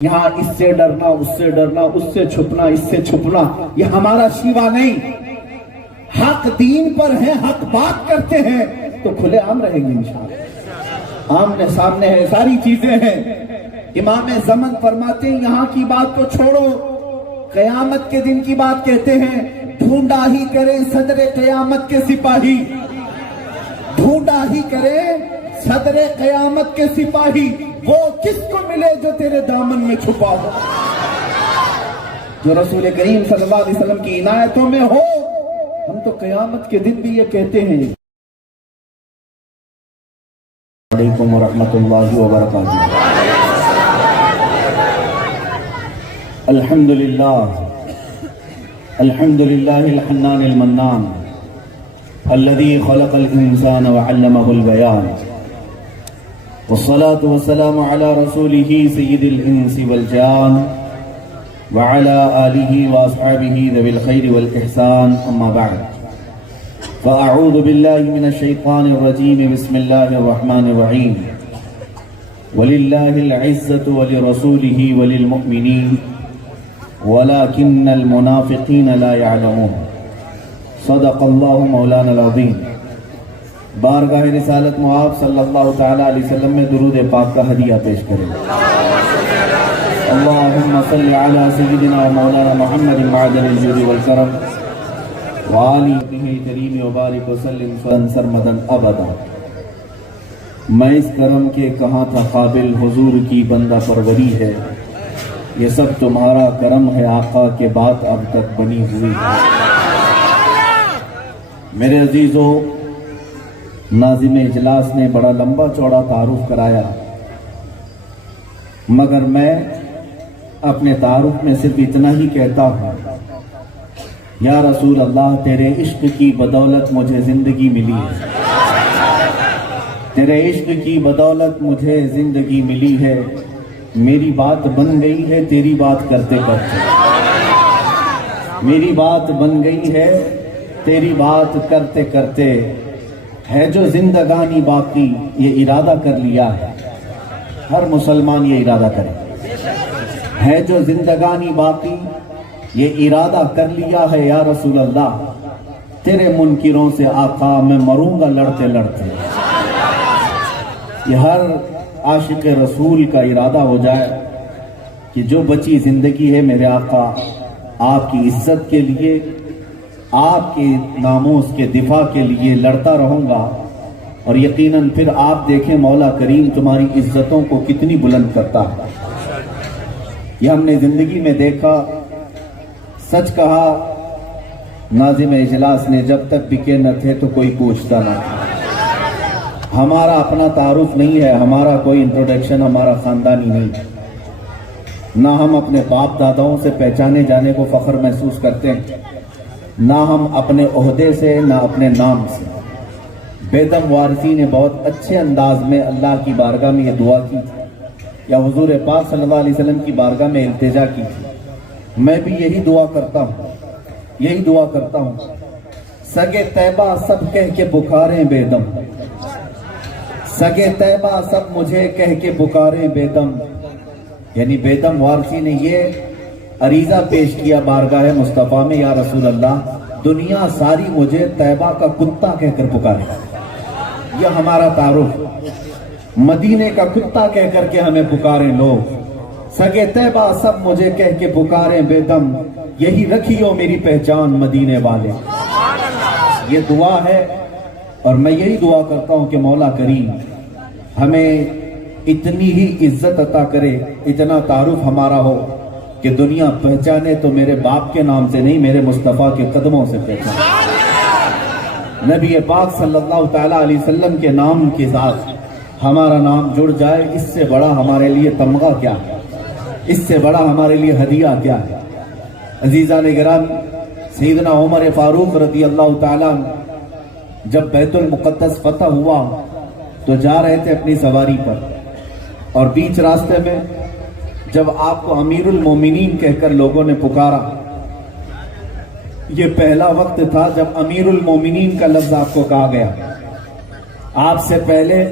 یہاں اس سے ڈرنا، اس سے ڈرنا، اس سے چھپنا، اس سے چھپنا، یہ ہمارا شیوا نہیں۔ حق دین پر ہے، حق بات کرتے ہیں تو کھلے عام رہیں گے انشاءاللہ۔ آمنے سامنے ہے، ساری چیزیں ہیں۔ امام زمن فرماتے ہیں یہاں کی بات کو چھوڑو، قیامت کے دن کی بات کہتے ہیں۔ ڈھونڈا ہی کرے صدر قیامت کے سپاہی، ڈھونڈا ہی کرے صدر قیامت کے سپاہی، وہ کس کو ملے جو تیرے دامن میں چھپا ہو، جو رسول کریم صلی اللہ علیہ وسلم کی عنایتوں میں ہو۔ ہم تو قیامت کے دن بھی یہ کہتے ہیں۔ علیکم ورحمۃ اللہ وبرکاتہ۔ الحمدللہ الحمدللہ الحنان المنان الذي خلق الإنسان وعلمه البيان، والصلاة والسلام على رسوله سيد الإنس والجان وعلى آله وأصحابه ذوي الخير والإحسان، أما بعد فأعوذ بالله من الشيطان الرجيم، بسم الله الرحمن الرحيم، ولله العزة ولرسوله وللمؤمنين ولكن المنافقين لا يعلمون، صدق اللہ مولانا العظیم۔ بارگاہ رسالت معاب صلی اللہ تعالی علیہ وسلم میں درود پاک کا ہدیہ پیش کریں۔ اللہم صلی علی سیدنا و مولانا محمد معدن الجود والکرم وآلہ کریم وبارک وسلم سرمدن ابدا۔ میں اس کرم کے کہاں تھا قابل، حضور کی بندہ پروری ہے، یہ سب تمہارا کرم ہے آقا کے بات اب تک بنی ہوئی ہے۔ میرے عزیزو، ناظم اجلاس نے بڑا لمبا چوڑا تعارف کرایا، مگر میں اپنے تعارف میں صرف اتنا ہی کہتا ہوں، یا رسول اللہ تیرے عشق کی بدولت مجھے زندگی ملی ہے، تیرے عشق کی بدولت مجھے زندگی ملی ہے، میری بات بن گئی ہے تیری بات کرتے کرتے، میری بات بن گئی ہے تیری بات کرتے کرتے، ہے جو زندگانی باقی یہ ارادہ کر لیا ہے، ہر مسلمان یہ ارادہ کرے، ہے جو زندگانی باقی یہ ارادہ کر لیا ہے، یا رسول اللہ تیرے منکروں سے آقا میں مروں گا لڑتے لڑتے۔ یہ ہر عاشق رسول کا ارادہ ہو جائے کہ جو بچی زندگی ہے میرے آقا آپ کی عزت کے لیے، آپ کے ناموس کے دفاع کے لیے لڑتا رہوں گا، اور یقیناً پھر آپ دیکھیں مولا کریم تمہاری عزتوں کو کتنی بلند کرتا ہے۔ یہ ہم نے زندگی میں دیکھا، سچ کہا ناظم اجلاس نے، جب تک بکے نہ تھے تو کوئی پوچھتا نہ تھا۔ ہمارا اپنا تعارف نہیں ہے، ہمارا کوئی انٹروڈکشن ہمارا خاندانی نہیں، نہ ہم اپنے باپ داداؤں سے پہچانے جانے کو فخر محسوس کرتے ہیں، نہ ہم اپنے عہدے سے، نہ اپنے نام سے۔ بیدم وارثی نے بہت اچھے انداز میں اللہ کی بارگاہ میں یہ دعا کی تھی، یا حضور پاک صلی اللہ علیہ وسلم کی بارگاہ میں التجا کی تھی۔ میں بھی یہی دعا کرتا ہوں، یہی دعا کرتا ہوں، سگے طیبہ سب کہہ کے پکاریں بیدم، سگے طیبہ سب مجھے کہہ کے پکاریں بیدم۔ یعنی بیدم وارثی نے یہ عریضہ پیش کیا بارگاہ مصطفیٰ میں، یا رسول اللہ دنیا ساری مجھے طیبہ کا کتا کہہ کر پکارے۔ یہ ہمارا تعارف، مدینے کا کتا کہہ کر کے ہمیں پکاریں لوگ، سگے طیبہ سب مجھے کہہ کے پکاریں بیدم، یہی رکھیو میری پہچان مدینے والے۔ یہ دعا ہے، اور میں یہی دعا کرتا ہوں کہ مولا کریم ہمیں اتنی ہی عزت عطا کرے، اتنا تعارف ہمارا ہو کہ دنیا پہچانے تو میرے باپ کے نام سے نہیں، میرے مصطفیٰ کے قدموں سے پہچانے، نبی پاک صلی اللہ تعالیٰ علیہ وسلم کے نام کے ساتھ ہمارا نام جڑ جائے۔ اس سے بڑا ہمارے لیے تمغہ کیا ہے، اس سے بڑا ہمارے لیے ہدیہ کیا ہے۔ عزیزان گرامی، سیدنا عمر فاروق رضی اللہ تعالیٰ جب بیت المقدس فتح ہوا تو جا رہے تھے اپنی سواری پر، اور بیچ راستے میں جب آپ کو امیر المومنین کہہ کر لوگوں نے پکارا، یہ پہلا وقت تھا جب امیر المومنین کا لفظ آپ کو کہا گیا۔ آپ سے پہلے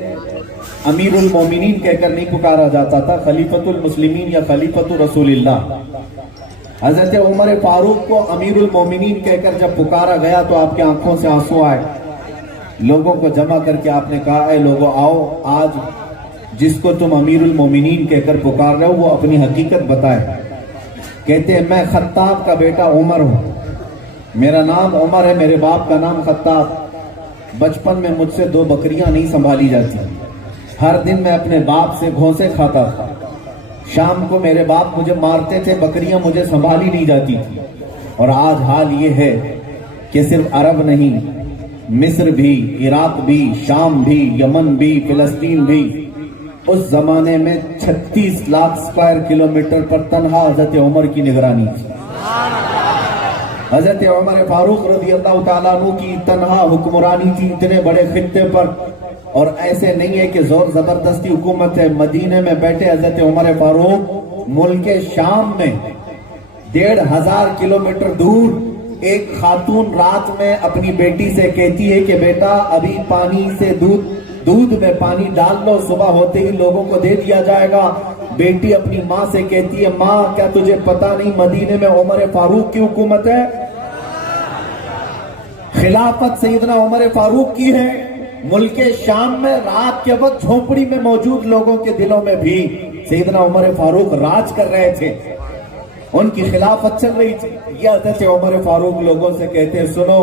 امیر المومنین کہہ کر نہیں پکارا جاتا تھا، خلیفۃ المسلمین یا خلیفۃ رسول اللہ۔ حضرت عمر فاروق کو امیر المومنین کہہ کر جب پکارا گیا تو آپ کے آنکھوں سے آنسو آئے۔ لوگوں کو جمع کر کے آپ نے کہا، اے لوگوں آؤ، آج جس کو تم امیر المومنین کہہ کر پکار رہے ہو وہ اپنی حقیقت بتائے۔ کہتے ہیں میں خطاب کا بیٹا عمر ہوں، میرا نام عمر ہے، میرے باپ کا نام خطاب۔ بچپن میں مجھ سے 2 بکریاں نہیں سنبھالی جاتی، ہر دن میں اپنے باپ سے گھوسے کھاتا تھا، شام کو میرے باپ مجھے مارتے تھے، بکریاں مجھے سنبھالی نہیں جاتی تھی۔ اور آج حال یہ ہے کہ صرف عرب نہیں، مصر بھی، عراق بھی، شام بھی، یمن بھی، فلسطین بھی، اس زمانے میں 36 لاکھ اسکوائر کلومیٹر پر تنہا حضرت عمر کی نگرانی تھی۔ حضرت عمر فاروق رضی اللہ تعالیٰ عنہ کی تنہا حکمرانی تھی اتنے بڑے خطے پر۔ اور ایسے نہیں ہے کہ زور زبردستی حکومت ہے، مدینے میں بیٹھے حضرت عمر فاروق ملک شام میں 1500 کلومیٹر دور ایک خاتون رات میں اپنی بیٹی سے کہتی ہے کہ بیٹا ابھی پانی سے دودھ میں پانی ڈال لو، صبح ہوتے ہی لوگوں کو دے دیا جائے گا۔ بیٹی اپنی ماں سے کہتی ہے، ماں کیا تجھے پتا نہیں مدینے میں عمر فاروق کی حکومت ہے؟ خلافت سیدنا عمر فاروق کی ہے۔ ملک شام میں رات کے وقت جھونپڑی میں موجود لوگوں کے دلوں میں بھی سیدنا عمر فاروق راج کر رہے تھے، ان کی خلافت چل رہی تھی۔ یہ حضرت عمر فاروق لوگوں سے کہتے ہیں، سنو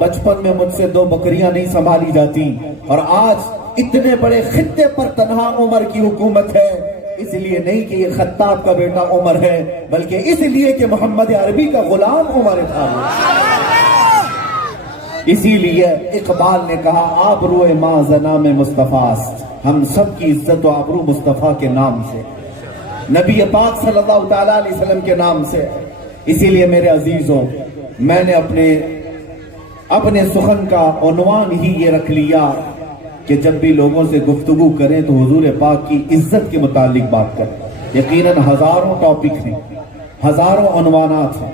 بچپن میں مجھ سے 2 بکریاں نہیں سنبھالی جاتی، اور آج اتنے بڑے خطے پر تنہا عمر کی حکومت ہے۔ اس لیے نہیں کہ یہ خطاب کا بیٹا عمر ہے، بلکہ اس لیے کہ محمد عربی کا غلام عمر فاروق۔ اسی لیے اقبال نے کہا، آبرو ما زنام مصطفیٰ است، ہم سب کی عزت و آبرو مصطفیٰ کے نام سے، نبی پاک صلی اللہ تعالیٰ علیہ وسلم کے نام سے۔ اسی لیے میرے عزیزوں، میں نے اپنے سخن کا عنوان ہی یہ رکھ لیا کہ جب بھی لوگوں سے گفتگو کریں تو حضور پاک کی عزت کے متعلق بات کریں۔ یقیناً ہزاروں ٹاپک ہیں، ہزاروں عنوانات ہیں،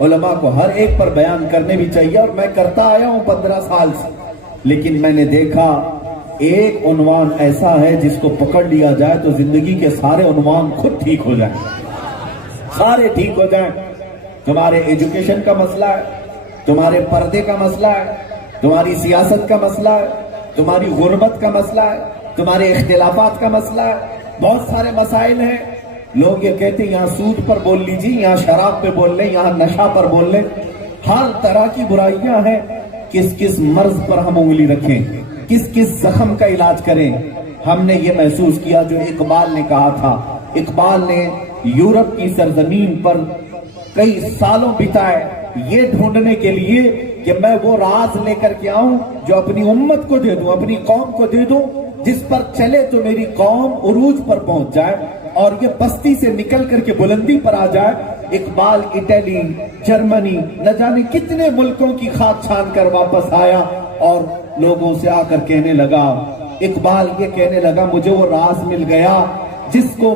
علماء کو ہر ایک پر بیان کرنے بھی چاہیے، اور میں کرتا آیا ہوں 15 سال سے۔ لیکن میں نے دیکھا ایک عنوان ایسا ہے جس کو پکڑ لیا جائے تو زندگی کے سارے عنوان خود ٹھیک ہو جائیں، سارے ٹھیک ہو جائیں۔ تمہارے ایجوکیشن کا مسئلہ ہے، تمہارے پردے کا مسئلہ ہے، تمہاری سیاست کا مسئلہ ہے، تمہاری غربت کا مسئلہ ہے، تمہارے اختلافات کا مسئلہ ہے، بہت سارے مسائل ہیں۔ لوگ یہ کہتے ہیں یہاں سود پر بول لیجیے، یہاں شراب پہ بول لیں، یہاں نشہ پر بول لیں، ہر طرح کی برائیاں ہیں۔ کس کس مرض پر ہم انگلی رکھیں، کس کس زخم کا علاج کریں؟ ہم نے یہ محسوس کیا جو اقبال نے کہا تھا۔ اقبال نے یورپ کی سرزمین پر کئی سالوں بتائے یہ ڈھونڈنے کے لیے کہ میں وہ راز لے کر کے آؤں جو اپنی امت کو دے دوں، اپنی قوم کو دے دوں، جس پر چلے تو میری قوم عروج پر پہنچ جائے اور یہ پستی سے نکل کر کے بلندی پر آ جائے۔ اقبال اٹلی، جرمنی، نہ جانے کتنے ملکوں کی خاک چھان کر واپس آیا اور لوگوں سے آ کر کہنے لگا، اقبال یہ کہنے لگا، مجھے وہ راز مل گیا جس کو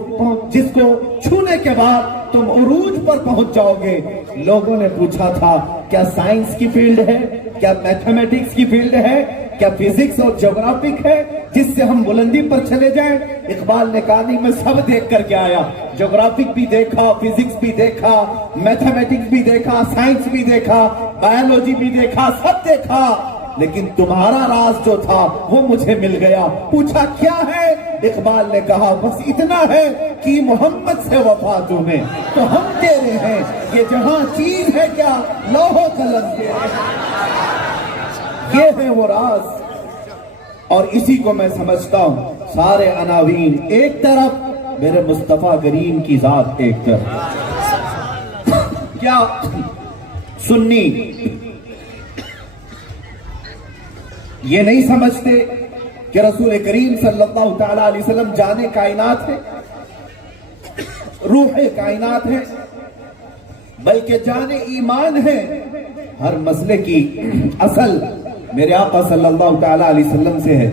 چھونے کے بعد تم عروج پر پہنچ جاؤ گے۔ لوگوں نے پوچھا تھا کیا سائنس کی فیلڈ ہے، کیا میتھمیٹکس کی فیلڈ ہے، کیا فزکس اور جغرافک ہے جس سے ہم بلندی پر چلے جائیں؟ اقبال نے کہا نہیں، میں سب دیکھ کر کے آیا، جغرافک بھی دیکھا، فزکس بھی دیکھا، میتھمیٹکس بھی دیکھا، سائنس بھی دیکھا، بایولوجی بھی دیکھا، سب دیکھا، لیکن تمہارا راز جو تھا وہ مجھے مل گیا۔ پوچھا کیا ہے؟ اقبال نے کہا بس اتنا ہے کہ محمد سے وفا تمہیں تو ہم تیرے ہیں، یہ جہاں چیز ہے کیا لوح و قلم تیرے ہیں۔ یہ ہے وہ راز، اور اسی کو میں سمجھتا ہوں سارے عناوین ایک طرف، میرے مصطفیٰ کریم کی ذات ایک طرف۔ کیا سنی یہ نہیں سمجھتے کہ رسول کریم صلی اللہ تعالیٰ علیہ وسلم جانے کائنات ہے، روح کائنات ہے، بلکہ جانے ایمان ہے؟ ہر مسئلے کی اصل میرے آقا صلی اللہ تعالیٰ علیہ وسلم سے ہے،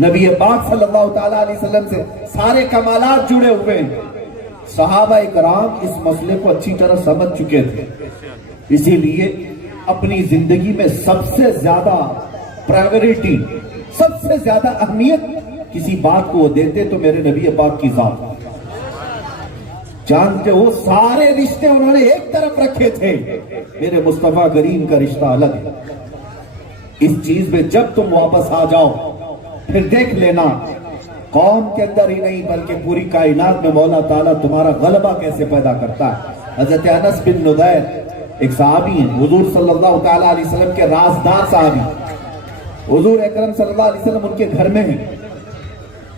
نبی پاک صلی اللہ تعالیٰ علیہ وسلم سے سارے کمالات جڑے ہوئے ہیں۔ صحابہ کرام اس مسئلے کو اچھی طرح سمجھ چکے تھے، اسی لیے اپنی زندگی میں سب سے زیادہ پرائیورٹی، سب سے زیادہ اہمیت کسی بات کو وہ دیتے تو میرے نبی پاک کی ذات، جانتے ہو سارے رشتے انہوں نے ایک طرف رکھے تھے، میرے مصطفیٰ کریم کا رشتہ الگ ہے۔ اس چیز میں جب تم واپس آ جاؤ پھر دیکھ لینا قوم کے اندر ہی نہیں بلکہ پوری کائنات میں مولا تعالیٰ تمہارا غلبہ کیسے پیدا کرتا ہے۔ حضرت انس بن نضیر ایک صحابی ہیں، حضور صلی اللہ تعالیٰ علیہ وسلم کے رازدار صحابی، حضور اکرم صلی اللہ علیہ وسلم ان کے گھر میں ہیں،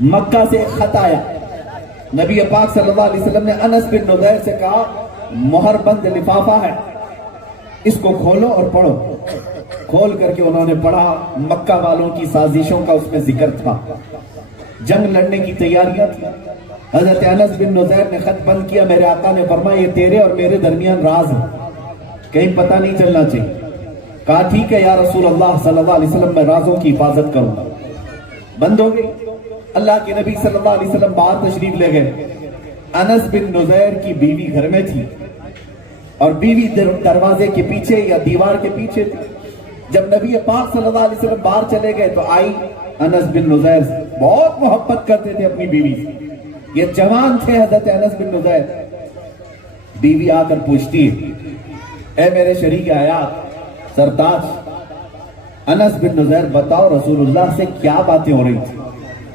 مکہ سے ایک خط آیا، نبی پاک صلی اللہ علیہ وسلم نے انس بن نضیر سے کہا مہر بند لفافہ ہے، اس کو کھولو اور پڑھو۔ کھول کر کے انہوں نے پڑھا، مکہ والوں کی سازشوں کا اس میں ذکر تھا، جنگ لڑنے کی تیاریاں تھی۔ حضرت انس بن نضیر نے خط بند کیا، میرے آقا نے فرمایا یہ تیرے اور میرے درمیان راز ہے، کہیں پتہ نہیں چلنا چاہیے۔ کہا ٹھیک ہے یا رسول اللہ صلی اللہ علیہ وسلم، میں رازوں کی حفاظت کروں گا۔ بند ہو گئی۔ اللہ کے نبی صلی اللہ علیہ وسلم باہر تشریف لے گئے، انس بن نضیر کی بیوی گھر میں تھی اور بیوی دروازے کے پیچھے یا دیوار کے پیچھے تھی۔ جب نبی پاک صلی اللہ علیہ وسلم باہر چلے گئے تو آئی انس بن نضیر سے، بہت محبت کرتے تھے اپنی بیوی سے، یہ جوان تھے حضرت انس بن نضیر۔ بیوی آ کر پوچھتی ہے اے میرے شریک حیات سرتاج انس بن نضیر، بتاؤ رسول اللہ سے کیا باتیں ہو رہی تھی؟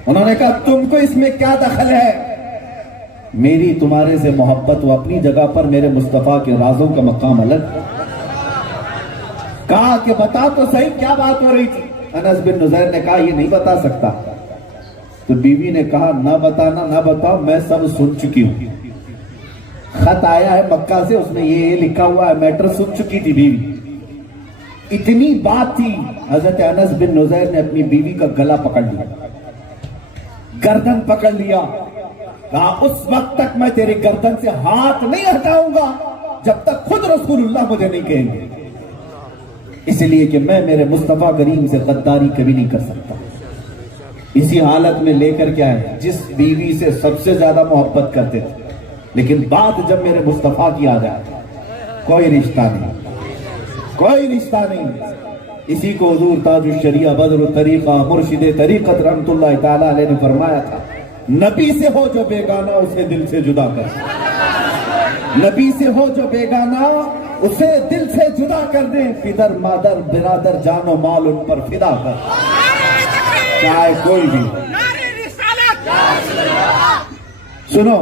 انہوں نے کہا تم کو اس میں کیا دخل ہے؟ میری تمہارے سے محبت وہ اپنی جگہ پر، میرے مصطفیٰ کے رازوں کا مقام الگ۔ کہا کہ بتا تو صحیح کیا بات ہو رہی تھی؟ انس بن نضیر نے کہا یہ نہیں بتا سکتا۔ تو بیوی نے کہا نہ بتانا نہ بتاؤ، میں سب سن چکی ہوں، خط آیا ہے مکہ سے، اس میں یہ لکھا ہوا ہے، میٹر سن چکی تھی بیوی۔ اتنی بات تھی، حضرت انس بن نضیر نے اپنی بیوی کا گلا پکڑ لیا، گردن پکڑ لیا، کہا اس وقت تک میں تیری گردن سے ہاتھ نہیں ہٹاؤں گا جب تک خود رسول اللہ مجھے نہیں کہیں گے، اس لیے کہ میں میرے مصطفیٰ کریم سے غداری کبھی نہیں کر سکتا۔ اسی حالت میں لے کر کے آئے جس بیوی سے سب سے زیادہ محبت کرتے تھے، لیکن بات جب میرے مصطفیٰ کی آ جائے کوئی رشتہ نہیں، کوئی رشتہ نہیں۔ اسی کو حضور تاج الشریعہ بدر الطریقہ مرشد طریقت رحمت اللہ تعالیٰ علیہ نے فرمایا تھا، نبی سے ہو جو بیگانہ اسے دل سے جدا کر، نبی سے ہو جو بیگانہ اسے دل سے جدا کر دیں، پدر مادر برادر جان و مال ان پر فدا کر، چاہے کوئی بھی۔ سنو،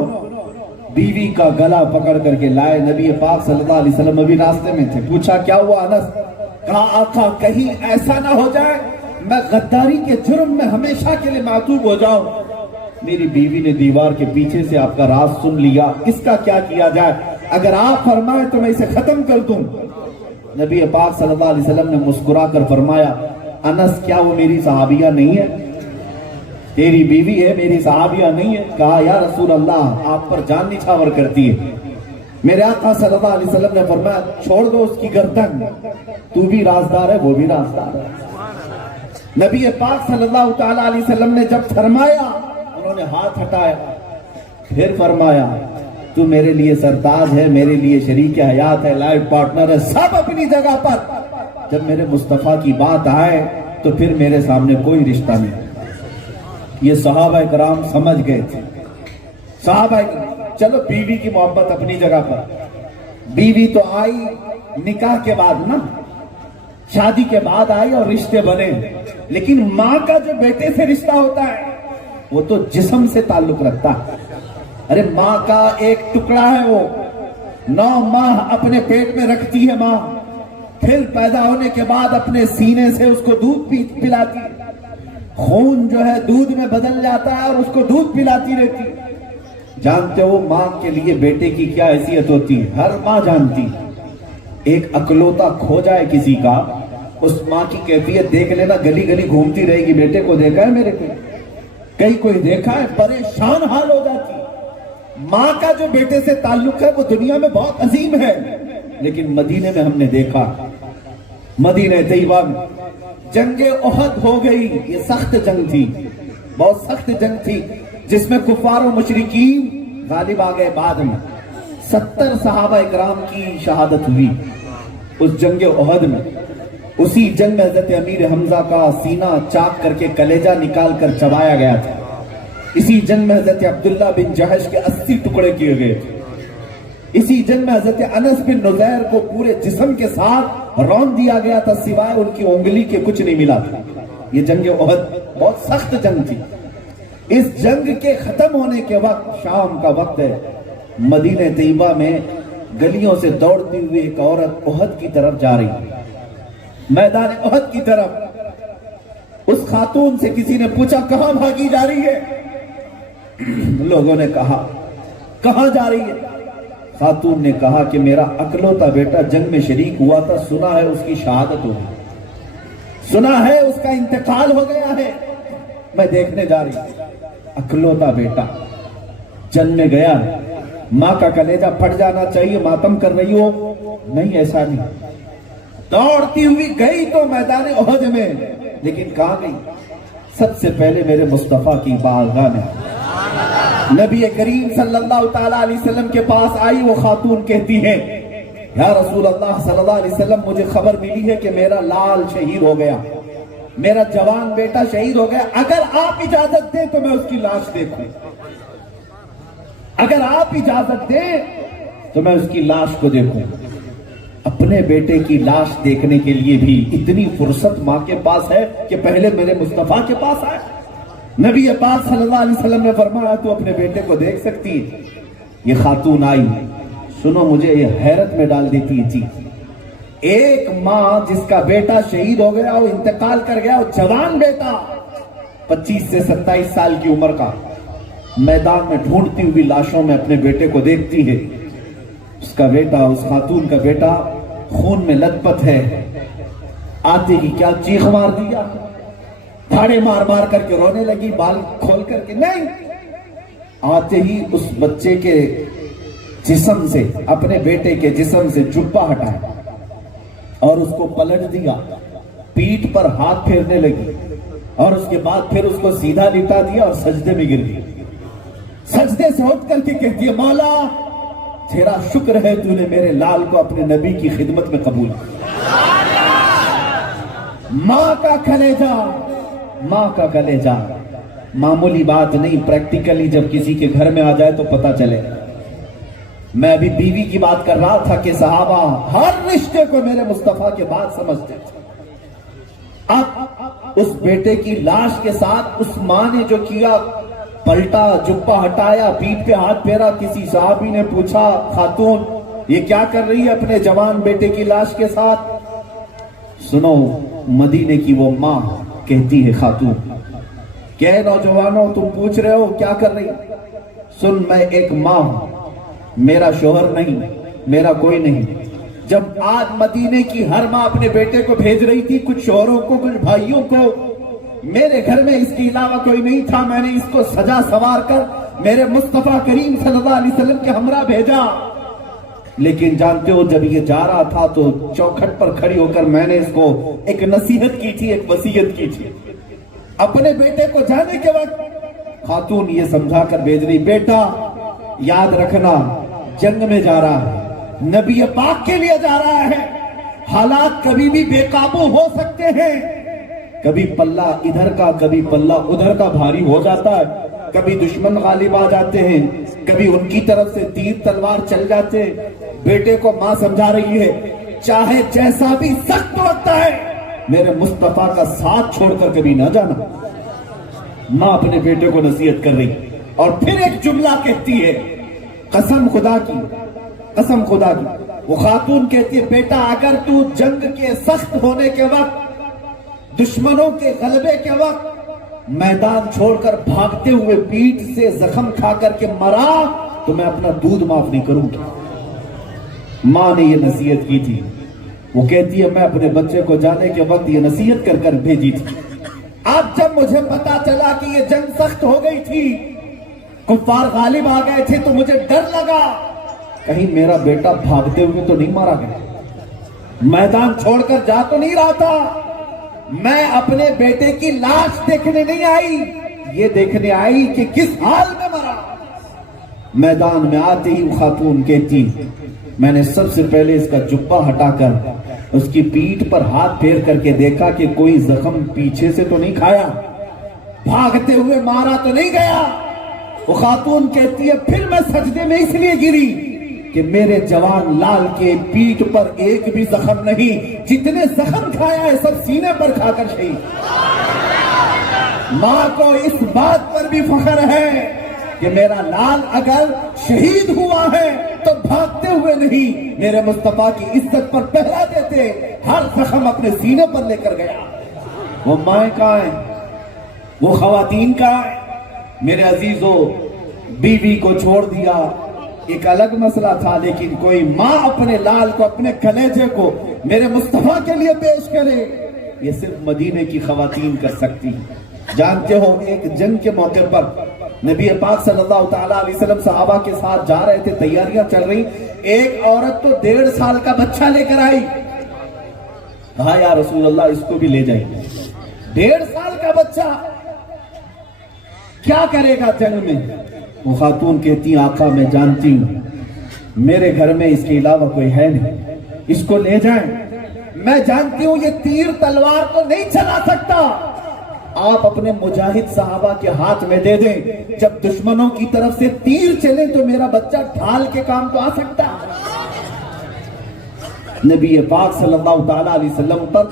بیوی کا گلا پکڑ کر کے لائے، نبی پاک صلی اللہ علیہ وسلم ابھی راستے میں تھے، پوچھا کیا ہوا انس؟ کہا آقا کہیں ایسا نہ ہو جائے میں غداری کے جرم میں ہمیشہ کے لیے معتوب ہو جاؤں۔ میری بیوی نے دیوار کے پیچھے سے آپ کا راز سن لیا، اس کا کیا کیا جائے؟ اگر آپ فرمائیں تو میں اسے ختم کر دوں۔ نبی پاک صلی اللہ علیہ وسلم نے مسکرا کر فرمایا انس کیا وہ میری صحابیہ نہیں ہے؟ تیری بیوی ہے، میری صحابیہ نہیں ہے؟ کہا یا رسول اللہ آپ پر جان نچھاور کرتی ہے۔ میرے آقا صلی اللہ علیہ وسلم نے فرمایا چھوڑ دو اس کی گردن، تو بھی رازدار ہے وہ بھی رازدار ہے۔ نبی پاک صلی اللہ تعالیٰ علیہ وسلم نے جب فرمایا انہوں نے ہاتھ ہٹایا، پھر فرمایا تو میرے لیے سرتاج ہے، میرے لیے شریک حیات ہے، لائف پارٹنر ہے، سب اپنی جگہ پر۔ جب میرے مصطفیٰ کی بات آئے تو پھر میرے سامنے کوئی رشتہ نہیں۔ یہ صحابہ کرام سمجھ گئے تھے، صحابہ چلو بیوی کی محبت اپنی جگہ پر، بیوی تو آئی نکاح کے بعد نا، شادی کے بعد آئی اور رشتے بنے، لیکن ماں کا جو بیٹے سے رشتہ ہوتا ہے وہ تو جسم سے تعلق رکھتا ہے۔ ارے ماں کا ایک ٹکڑا ہے، وہ 9 ماہ اپنے پیٹ میں رکھتی ہے ماں، پھر پیدا ہونے کے بعد اپنے سینے سے اس کو دودھ پلاتی ہے، خون جو ہے دودھ میں بدل جاتا ہے اور اس کو دودھ پلاتی رہتی ہے۔ جانتے ہو ماں کے لیے بیٹے کی کیا حیثیت ہوتی ہے؟ ہر ماں جانتی ہے۔ ایک اکلوتا کھو جائے کسی کا، اس ماں کی کیفیت دیکھ لینا، گلی گلی گھومتی رہے گی، بیٹے کو دیکھا ہے میرے کو، کئی کوئی دیکھا ہے، پریشان حال ہو جاتی۔ ماں کا جو بیٹے سے تعلق ہے وہ دنیا میں بہت عظیم ہے، لیکن مدینے میں ہم نے دیکھا، مدینہ طیبہ میں جنگ احد ہو گئی، یہ سخت جنگ تھی، بہت سخت جنگ تھی، جس میں کفار و مشرکین غالب آ گئے۔ بعد میں 70 صحابہ اکرام کی شہادت ہوئی اس جنگ احد میں۔ اسی جنگ میں حضرت امیر حمزہ کا سینہ چاک کر کے کلیجہ نکال کر چبایا گیا تھا۔ اسی جنگ میں حضرت عبداللہ بن جہش کے 80 ٹکڑے کیے گئے تھے. اسی جنگ میں حضرت انس بن نزیر کو پورے جسم کے ساتھ رون دیا گیا تھا، سوائے ان کی انگلی کے کچھ نہیں ملا تھا. یہ جنگ احد بہت سخت جنگ تھی. اس جنگ کے ختم ہونے کے وقت شام کا وقت ہے، مدینہ طیبہ میں گلیوں سے دوڑتی ہوئی ایک عورت احد کی طرف جا رہی ہے، میدان احد کی طرف. اس خاتون سے کسی نے پوچھا کہاں بھاگی جا رہی ہے؟ لوگوں نے کہا کہاں جا رہی ہے؟ خاتون نے کہا کہ میرا اکلوتا بیٹا جنگ میں شریک ہوا تھا، سنا ہے اس کی شہادت ہو گئی، سنا ہے اس کا انتقال ہو گیا ہے، میں دیکھنے جا رہی ہوں. اکلوتا بیٹا جنگ میں گیا ہے، ماں کا کلیجہ پھٹ جانا چاہیے، ماتم کر رہی ہو. نہیں، ایسا نہیں. دوڑتی ہوئی گئی تو میدان احد میں، لیکن کہاں گئی؟ سب سے پہلے میرے مصطفیٰ کی بارگاہ میں نبی کریم صلی اللہ تعالیٰ علیہ وسلم کے پاس آئی. وہ خاتون کہتی ہے یا رسول اللہ صلی اللہ علیہ وسلم، مجھے خبر ملی ہے کہ میرا لال شہید ہو گیا، میرا جوان بیٹا شہید ہو گیا. اگر آپ اجازت دیں تو میں اس کی لاش دیکھوں، اگر آپ اجازت دیں تو میں اس کی لاش کو دیکھوں. اپنے بیٹے کی لاش دیکھنے کے لیے بھی اتنی فرصت ماں کے پاس ہے کہ پہلے میرے مصطفیٰ کے پاس آئے. نبی پاک صلی اللہ علیہ وسلم نے فرمایا تو اپنے بیٹے کو دیکھ سکتی ہے. یہ خاتون آئی، سنو مجھے یہ حیرت میں ڈال دیتی ہے چیز. ایک ماں جس کا بیٹا شہید ہو گیا، وہ انتقال کر گیا، وہ جوان بیٹا 25 سے 27 سال کی عمر کا، میدان میں ڈھونڈتی ہوئی لاشوں میں اپنے بیٹے کو دیکھتی ہے. اس کا بیٹا، اس خاتون کا بیٹا خون میں لت پت ہے. آتے ہی کیا چیخ مار دیا، دھاڑے مار مار کر کے رونے لگی، بال کھول کر کے. نہیں، آتے ہی اس بچے کے جسم سے، اپنے بیٹے کے جسم سے جبہ ہٹایا اور اس کو پلٹ دیا، پیٹھ پر ہاتھ پھیرنے لگی اور اس کے بعد پھر اس کو سیدھا لٹا دیا اور سجدے میں گر گئی. سجدے سے اٹھ کر کے کہتی ہے مولا تیرا شکر ہے تو نے میرے لال کو اپنے نبی کی خدمت میں قبول کیا. ماں کا کلیجہ، ماں کا کلیجہ معمولی بات نہیں. پریکٹیکلی جب کسی کے گھر میں آ جائے تو پتا چلے. میں ابھی بیوی کی بات کر رہا تھا کہ صحابہ ہر رشتے کو میرے مصطفیٰ کے بعد سمجھتے تھے. اب اس بیٹے کی لاش کے ساتھ اس ماں نے جو کیا، پلٹا، جبہ ہٹایا، پیٹھ پہ ہاتھ پھیرا. کسی صحابی نے پوچھا خاتون یہ کیا کر رہی ہے اپنے جوان بیٹے کی لاش کے ساتھ؟ سنو مدینے کی وہ ماں کہتی ہے خاتون کہ اے نوجوانوں تم پوچھ رہے ہو کیا کر رہی؟ سن، میں ایک ماں ہوں، میرا شوہر نہیں، میرا کوئی نہیں. جب آج مدینے کی ہر ماں اپنے بیٹے کو بھیج رہی تھی، کچھ شوہروں کو، کچھ بھائیوں کو، میرے گھر میں اس کے علاوہ کوئی نہیں تھا. میں نے اس کو سجا سوار کر میرے مصطفیٰ کریم صلی اللہ علیہ وسلم کے ہمراہ بھیجا. لیکن جانتے ہو جب یہ جا رہا تھا تو چوکھٹ پر کھڑی ہو کر میں نے اس کو ایک نصیحت کی تھی، ایک وصیت کی تھی. اپنے بیٹے کو جانے کے وقت خاتون یہ سمجھا کر بھیج رہی، بیٹا یاد رکھنا جنگ میں جا رہا ہے، نبی پاک کے لیے جا رہا ہے، حالات کبھی بھی بے قابو ہو سکتے ہیں. کبھی پلہ ادھر کا کبھی پلہ ادھر کا بھاری ہو جاتا ہے، کبھی دشمن غالب آ جاتے ہیں، کبھی ان کی طرف سے تیر تلوار چل جاتے ہیں. بیٹے کو ماں سمجھا رہی ہے چاہے جیسا بھی سخت وقت ہے میرے مصطفیٰ کا ساتھ چھوڑ کر کبھی نہ جانا. ماں اپنے بیٹے کو نصیحت کر رہی اور پھر ایک جملہ کہتی ہے، قسم خدا کی، قسم خدا کی. وہ خاتون کہتی ہے بیٹا اگر تو جنگ کے سخت ہونے کے وقت، دشمنوں کے غلبے کے وقت میدان چھوڑ کر بھاگتے ہوئے پیٹھ سے زخم کھا کر کے مرا تو میں اپنا دودھ معاف نہیں کروں گی. ماں نے یہ نصیحت کی تھی. وہ کہتی ہے میں اپنے بچے کو جانے کے وقت یہ نصیحت کر کر بھیجی تھی. اب جب مجھے پتا چلا کہ یہ جنگ سخت ہو گئی تھی، کفار غالب آ گئے تھے، تو مجھے ڈر لگا کہیں میرا بیٹا بھاگتے ہوئے تو نہیں مارا گیا، میدان چھوڑ کر جا تو نہیں رہا تھا. میں اپنے بیٹے کی لاش دیکھنے نہیں آئی، یہ دیکھنے آئی کہ کس حال میں مرا. میدان میں آتے ہی خاتون کہتی میں نے سب سے پہلے اس کا جبہ ہٹا کر اس کی پیٹھ پر ہاتھ پھیر کر کے دیکھا کہ کوئی زخم پیچھے سے تو نہیں کھایا، بھاگتے ہوئے مارا تو نہیں گیا. وہ خاتون کہتی ہے پھر میں سجدے میں اس لیے گری کہ میرے جوان لال کے پیٹھ پر ایک بھی زخم نہیں، جتنے زخم کھایا ہے سب سینے پر کھا کر شہید۔ ماں کو اس بات پر بھی فخر ہے کہ میرا لال اگر شہید ہوا ہے تو بھاگتے ہوئے نہیں، میرے مصطفیٰ کی عزت پر پہرا دیتے ہر زخم اپنے سینے پر لے کر گیا۔ وہ مائیں کہاں ہیں؟ وہ خواتین کہاں ہیں؟ میرے عزیزوں، بیوی کو چھوڑ دیا ایک الگ مسئلہ تھا، لیکن کوئی ماں اپنے لال کو، اپنے کلیجے کو میرے مصطفیٰ کے لیے پیش کرے، یہ صرف مدینے کی خواتین کر سکتی۔ جانتے ہو ایک جنگ کے موقع پر نبی پاک صلی اللہ تعالیٰ علیہ وسلم صحابہ کے ساتھ جا رہے تھے، تیاریاں چل رہی، ایک عورت تو 1.5 سال کا بچہ لے کر آئی، کہا یا رسول اللہ اس کو بھی لے جائیں۔ 1.5 سال کا بچہ کیا کرے گا جنگ میں؟ وہ خاتون کہتی آقا میں جانتی ہوں میرے گھر میں اس کے علاوہ کوئی ہے نہیں، اس کو لے جائیں، میں جانتی ہوں یہ تیر تلوار تو نہیں چلا سکتا، آپ اپنے مجاہد صحابہ کے ہاتھ میں دے دیں، جب دشمنوں کی طرف سے تیر چلے تو میرا بچہ ڈھال کے کام تو آ سکتا۔ نبی پاک صلی اللہ تعالیٰ علیہ وسلم پر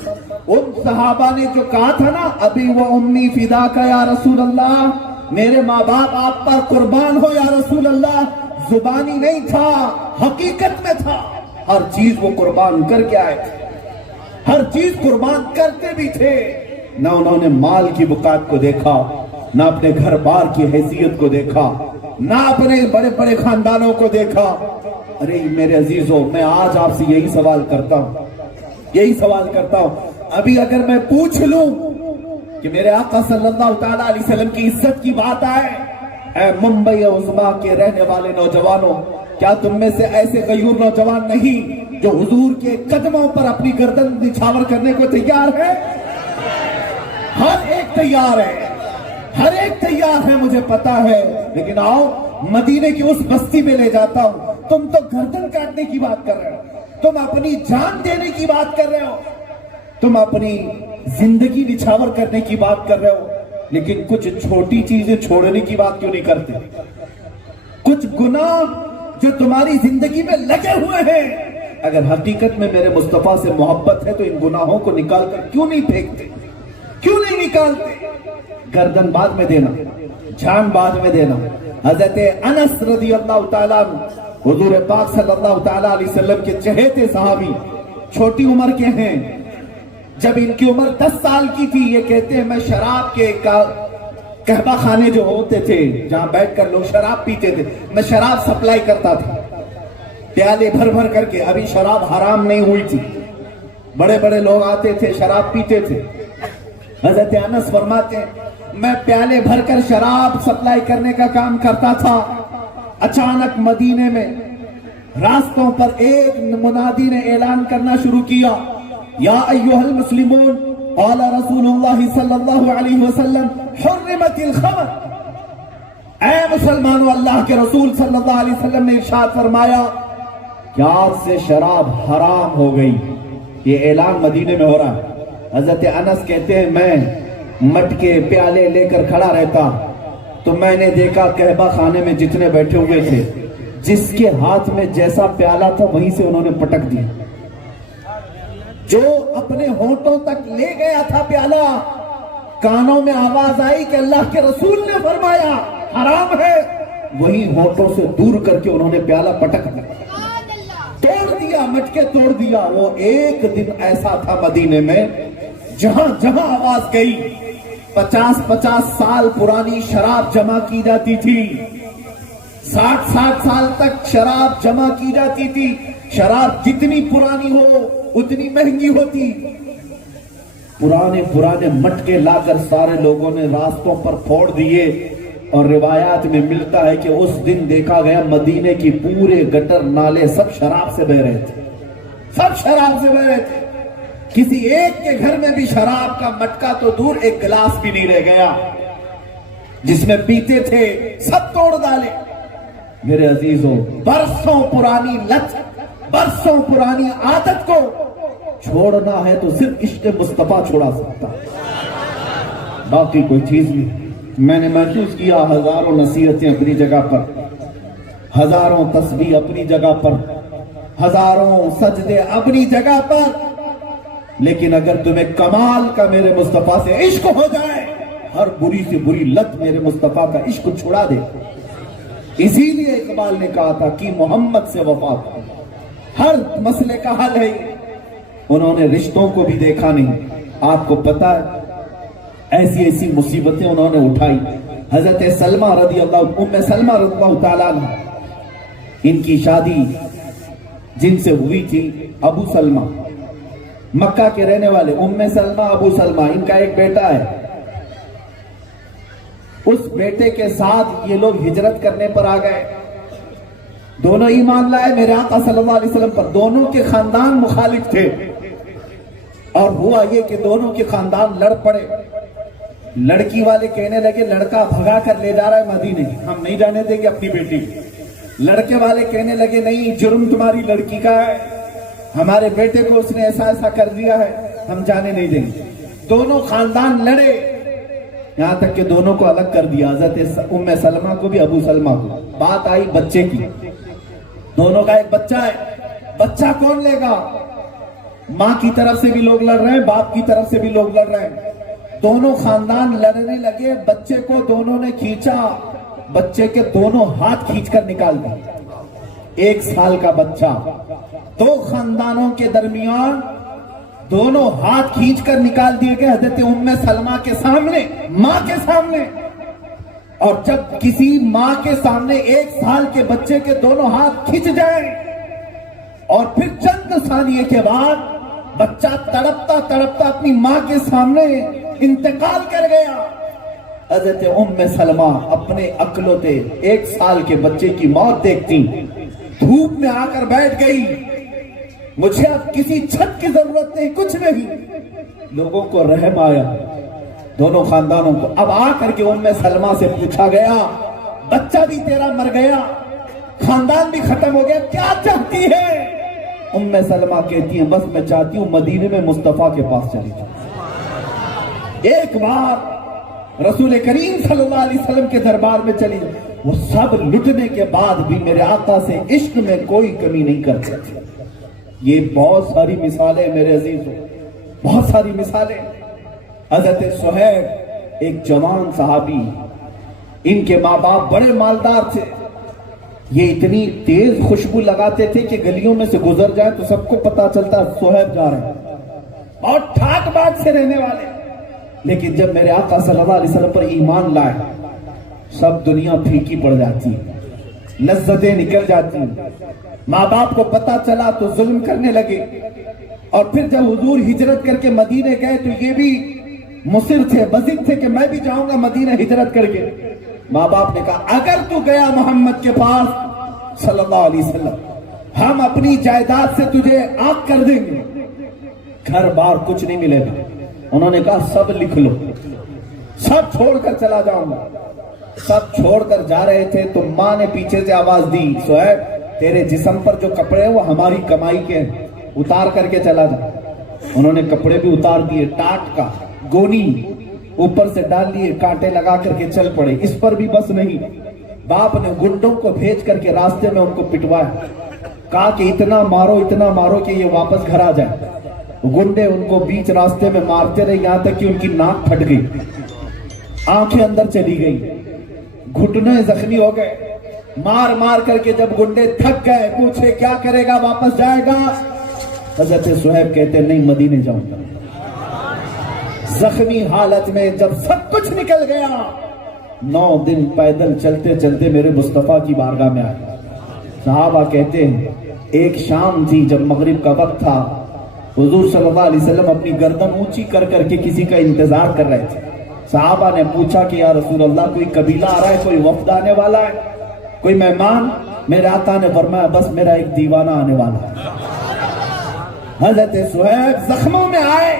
ان صحابہ نے جو کہا تھا نا، ابھی وہ امی فدا کا یا رسول اللہ، میرے ماں باپ آپ پر قربان ہو یا رسول اللہ، زبانی نہیں تھا، حقیقت میں تھا، ہر چیز وہ قربان کر کے آئے تھے، ہر چیز قربان کرتے بھی تھے، نہ انہوں نے مال کی بقات کو دیکھا، نہ اپنے گھر بار کی حیثیت کو دیکھا، نہ اپنے بڑے بڑے خاندانوں کو دیکھا۔ ارے میرے عزیزوں، میں آج آپ سے یہی سوال کرتا ہوں، ابھی اگر میں پوچھ لوں کہ میرے آقا صلی اللہ تعالیٰ علیہ وسلم کی عزت کی بات آئے، اے ممبئی عظما کے رہنے والے نوجوانوں، کیا تم میں سے ایسے غیور نوجوان نہیں جو حضور کے قدموں پر اپنی گردن نچھاور کرنے کو تیار ہے؟ ہر ایک تیار ہے، ہر ایک تیار ہے، مجھے پتا ہے، لیکن آؤ مدینے کی اس بستی میں لے جاتا ہوں، تم تو گردن کاٹنے کی بات کر رہے ہو، تم اپنی جان دینے کی بات کر رہے ہو، تم اپنی زندگی نچھاور کرنے کی بات کر رہے ہو، لیکن کچھ چھوٹی چیزیں چھوڑنے کی بات کیوں نہیں کرتے؟ کچھ گناہ جو تمہاری زندگی میں لگے ہوئے ہیں، اگر حقیقت میں میرے مصطفیٰ سے محبت ہے تو ان گناہوں کو نکال کر کیوں نہیں پھینکتے، کیوں نہیں نکالتے؟ گردن بعد میں دینا، جان بعد میں دینا۔ حضرت انس رضی اللہ تعالیٰ حضور پاک صلی اللہ تعالیٰ علیہ وسلم کے چہیتے صحابی، چھوٹی عمر کے ہیں، جب ان کی عمر 10 سال کی تھی، یہ کہتے ہیں میں شراب کے قہوہ خانے جو ہوتے تھے جہاں بیٹھ کر لوگ شراب پیتے تھے، میں شراب سپلائی کرتا تھا پیالے بھر بھر کر کے، ابھی شراب حرام نہیں ہوئی تھی، بڑے بڑے لوگ آتے تھے شراب پیتے تھے۔ حضرت انس فرماتے ہیں میں پیالے بھر کر شراب سپلائی کرنے کا کام کرتا تھا، اچانک مدینے میں راستوں پر ایک منادی نے اعلان کرنا شروع کیا، یا ایھا المسلمون قال رسول اللہ صلی اللہ علیہ وسلم حرمت الخمر، اے مسلمانوں اللہ کے رسول صلی اللہ علیہ وسلم نے ارشاد فرمایا کہ آج سے شراب حرام ہو گئی، یہ اعلان مدینے میں ہو رہا ہے۔ حضرت انس کہتے ہیں میں مٹکے پیالے لے کر کھڑا رہتا تو میں نے دیکھا قہوہ خانے میں جتنے بیٹھے ہوئے تھے، جس کے ہاتھ میں جیسا پیالہ تھا وہیں سے انہوں نے پٹک دیا، جو اپنے ہونٹوں تک لے گیا تھا پیالہ، کانوں میں آواز آئی کہ اللہ کے رسول نے فرمایا حرام ہے، وہی ہونٹوں سے دور کر کے انہوں نے پیالہ پٹک دیا، توڑ دیا، مٹکے توڑ دیا۔ وہ ایک دن ایسا تھا مدینے میں جہاں جہاں آواز گئی 50 سال پرانی شراب جمع کی جاتی تھی، 60 سال تک شراب جمع کی جاتی تھی، شراب جتنی پرانی ہو اتنی مہنگی ہوتی، پرانے مٹکے لا کر سارے لوگوں نے راستوں پر پھوڑ دیے، اور روایات میں ملتا ہے کہ اس دن دیکھا گیا مدینے کی پورے گٹر نالے سب شراب سے بہ رہے تھے، سب شراب سے بہ رہے تھے، کسی ایک کے گھر میں بھی شراب کا مٹکا تو دور ایک گلاس بھی نہیں رہ گیا، جس میں پیتے تھے سب توڑ ڈالے۔ میرے عزیزوں، برسوں پرانی لت، برسوں پرانی عادت کو چھوڑنا ہے تو صرف عشق مصطفیٰ چھوڑا سکتا، باقی کوئی چیز نہیں۔ میں نے محسوس کیا ہزاروں نصیحتیں اپنی جگہ پر، ہزاروں تسبیح اپنی جگہ پر، ہزاروں سجدے اپنی جگہ پر، لیکن اگر تمہیں کمال کا میرے مصطفیٰ سے عشق ہو جائے، ہر بری سے بری لت میرے مصطفیٰ کا عشق چھڑا دے۔ اسی لیے اقبال نے کہا تھا کہ محمد سے وفا کرو، ہر مسئلے کا حل ہے۔ انہوں نے رشتوں کو بھی دیکھا نہیں، آپ کو پتا ہے ایسی ایسی مصیبتیں انہوں نے اٹھائی۔ حضرت سلمہ رضی اللہ ام سلمہ رضی اللہ تعالیٰ عنہ، ان کی شادی جن سے ہوئی تھی ابو سلمہ، مکہ کے رہنے والے، ام سلمہ ابو سلمہ، ان کا ایک بیٹا ہے۔ اس بیٹے کے ساتھ یہ لوگ ہجرت کرنے پر آ گئے، دونوں ایمان لائے میرے آقا صلی اللہ علیہ وسلم پر، دونوں کے خاندان مخالف تھے، اور ہوا یہ کہ دونوں کے خاندان لڑ پڑے۔ لڑکی والے کہنے لگے لڑکا بھگا کر لے جا رہا ہے مدینے، ہم نہیں جانے دیں گے اپنی بیٹی۔ لڑکے والے کہنے لگے نہیں، جرم تمہاری لڑکی کا ہے، ہمارے بیٹے کو اس نے ایسا ایسا کر دیا ہے، ہم جانے نہیں دیں گے۔ دونوں خاندان لڑے، یہاں تک کہ دونوں کو الگ کر دیا، حضرت ام سلمہ کو بھی ابو سلمہ کو۔ بات آئی بچے کی، دونوں کا ایک بچہ ہے، بچہ کون لے گا؟ ماں کی طرف سے بھی لوگ لڑ رہے ہیں، باپ کی طرف سے بھی لوگ لڑ رہے ہیں، دونوں خاندان لڑنے لگے۔ بچے کو دونوں نے کھینچا، بچے کے دونوں ہاتھ کھینچ کر نکال دیے۔ 1 سال کا بچہ، دو خاندانوں کے درمیان دونوں ہاتھ کھینچ کر نکال دیے گئے حضرت ام سلمہ کے سامنے، ماں کے سامنے۔ اور جب کسی ماں کے سامنے 1 سال کے بچے کے دونوں ہاتھ کھینچ جائیں اور پھر چند ثانیے کے بعد بچہ تڑپتا تڑپتا اپنی ماں کے سامنے انتقال کر گیا، حضرت ام سلمہ اپنے اکلوتے 1 سال کے بچے کی موت دیکھتی دھوپ میں آ کر بیٹھ گئی۔ مجھے اب کسی چھت کی ضرورت نہیں، کچھ نہیں۔ لوگوں کو رحم آیا، دونوں خاندانوں کو۔ اب آ کر کے ام سلمہ سے پوچھا گیا بچہ بھی تیرا مر گیا، خاندان بھی ختم ہو گیا، کیا چاہتی ہے؟ ام سلمہ کہتی ہیں بس میں چاہتی ہوں مدینے میں مصطفیٰ کے پاس چلی جاؤں۔ ایک بار رسول کریم صلی اللہ علیہ وسلم کے دربار میں چلی جاؤں۔ وہ سب لٹنے کے بعد بھی میرے آقا سے عشق میں کوئی کمی نہیں کر سکتی۔ یہ بہت ساری مثالیں میرے عزیزوں، بہت ساری مثالیں۔ حضرت سہیب ایک جوان صحابی، ان کے ماں باپ بڑے مالدار تھے، یہ اتنی تیز خوشبو لگاتے تھے کہ گلیوں میں سے گزر جائے تو سب کو پتا چلتا سہیب جا رہے ہیں، اور ٹھاٹ باٹ سے رہنے والے۔ لیکن جب میرے آقا صلی اللہ علیہ وسلم پر ایمان لائے، سب دنیا پھیکی پڑ جاتی، لذتیں نکل جاتی۔ ماں باپ کو پتا چلا تو ظلم کرنے لگے، اور پھر جب حضور ہجرت کر کے مدینے گئے تو یہ بھی مصر تھے، بضد تھے کہ میں بھی جاؤں گا مدینہ ہجرت کر کے۔ ماں باپ نے کہا اگر تو گیا محمد کے پاس صلی اللہ علیہ وسلم، ہم اپنی جائیداد سے تجھے آگ کر دیں گے، گھر بار کچھ نہیں ملے گا۔ انہوں نے کہا سب لکھ لو، سب چھوڑ کر چلا جاؤں گا۔ سب چھوڑ کر جا رہے تھے تو ماں نے پیچھے سے آواز دی سہیب تیرے جسم پر جو کپڑے ہیں وہ ہماری کمائی کے ہیں، اتار کر کے چلا جا۔ انہوں نے کپڑے بھی اتار دیے، ٹاٹ کا گونی اوپر سے ڈال لیے، کانٹے لگا کر کے چل پڑے۔ اس پر بھی بس نہیں، باپ نے گنڈوں کو بھیج کر کے راستے میں ان کو پٹوایا، کہا کہ اتنا مارو کہ یہ واپس گھر آ جائے۔ گنڈے ان کو بیچ راستے میں مارتے رہے، یہاں تک کہ ان کی ناک پھٹ گئی، آنکھیں اندر چلی گئی، گھٹنے زخمی ہو گئے۔ مار کر کے جب گنڈے تھک گئے، پوچھے کیا کرے گا، واپس جائے گا؟ حضرت سہیب کہتے نہیں، مدینے جاؤں گا۔ زخمی حالت میں جب سب کچھ نکل گیا، 9 دن پیدل چلتے چلتے میرے مصطفیٰ کی بارگاہ میں آئے۔ صحابہ کہتے ہیں ایک شام تھی، جب مغرب کا وقت تھا، حضور صلی اللہ علیہ وسلم اپنی گردن اونچی کر کر کے کسی کا انتظار کر رہے تھے۔ صحابہ نے پوچھا کہ یا رسول اللہ کوئی قبیلہ آ رہا ہے، کوئی وفد آنے والا ہے، کوئی مہمان؟ میرے آقا نے فرمایا بس میرا ایک دیوانہ آنے والا ہے۔ حضرت سہیب زخموں میں آئے،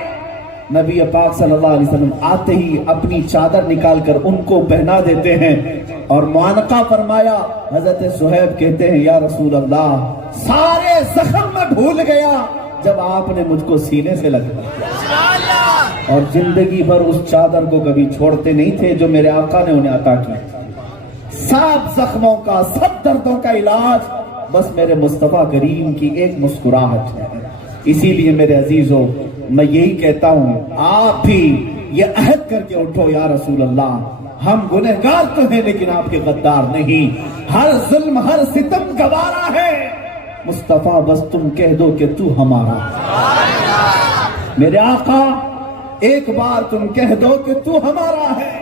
نبی پاک صلی اللہ علیہ وسلم آتے ہی اپنی چادر نکال کر ان کو پہنا دیتے ہیں اور معانقہ فرمایا۔ حضرت سہیب کہتے ہیں یا رسول اللہ سارے زخم میں بھول گیا جب آپ نے مجھ کو سینے سے لگا۔ اور زندگی بھر اس چادر کو کبھی چھوڑتے نہیں تھے جو میرے آقا نے انہیں عطا کی. سب زخموں کا، سب دردوں کا علاج بس میرے مصطفیٰ کریم کی ایک مسکراہٹ ہے. اسی لیے میرے عزیزوں میں یہی کہتا ہوں، آپ بھی یہ عہد کر کے اٹھو، یا رسول اللہ ہم گنہگار تو ہیں لیکن آپ کے غدار نہیں. ہر ظلم ہر ستم گوارا ہے، مصطفیٰ بس تم کہہ دو کہ تو ہمارا. میرے آقا ایک بار تم کہہ دو کہ تو ہمارا ہے،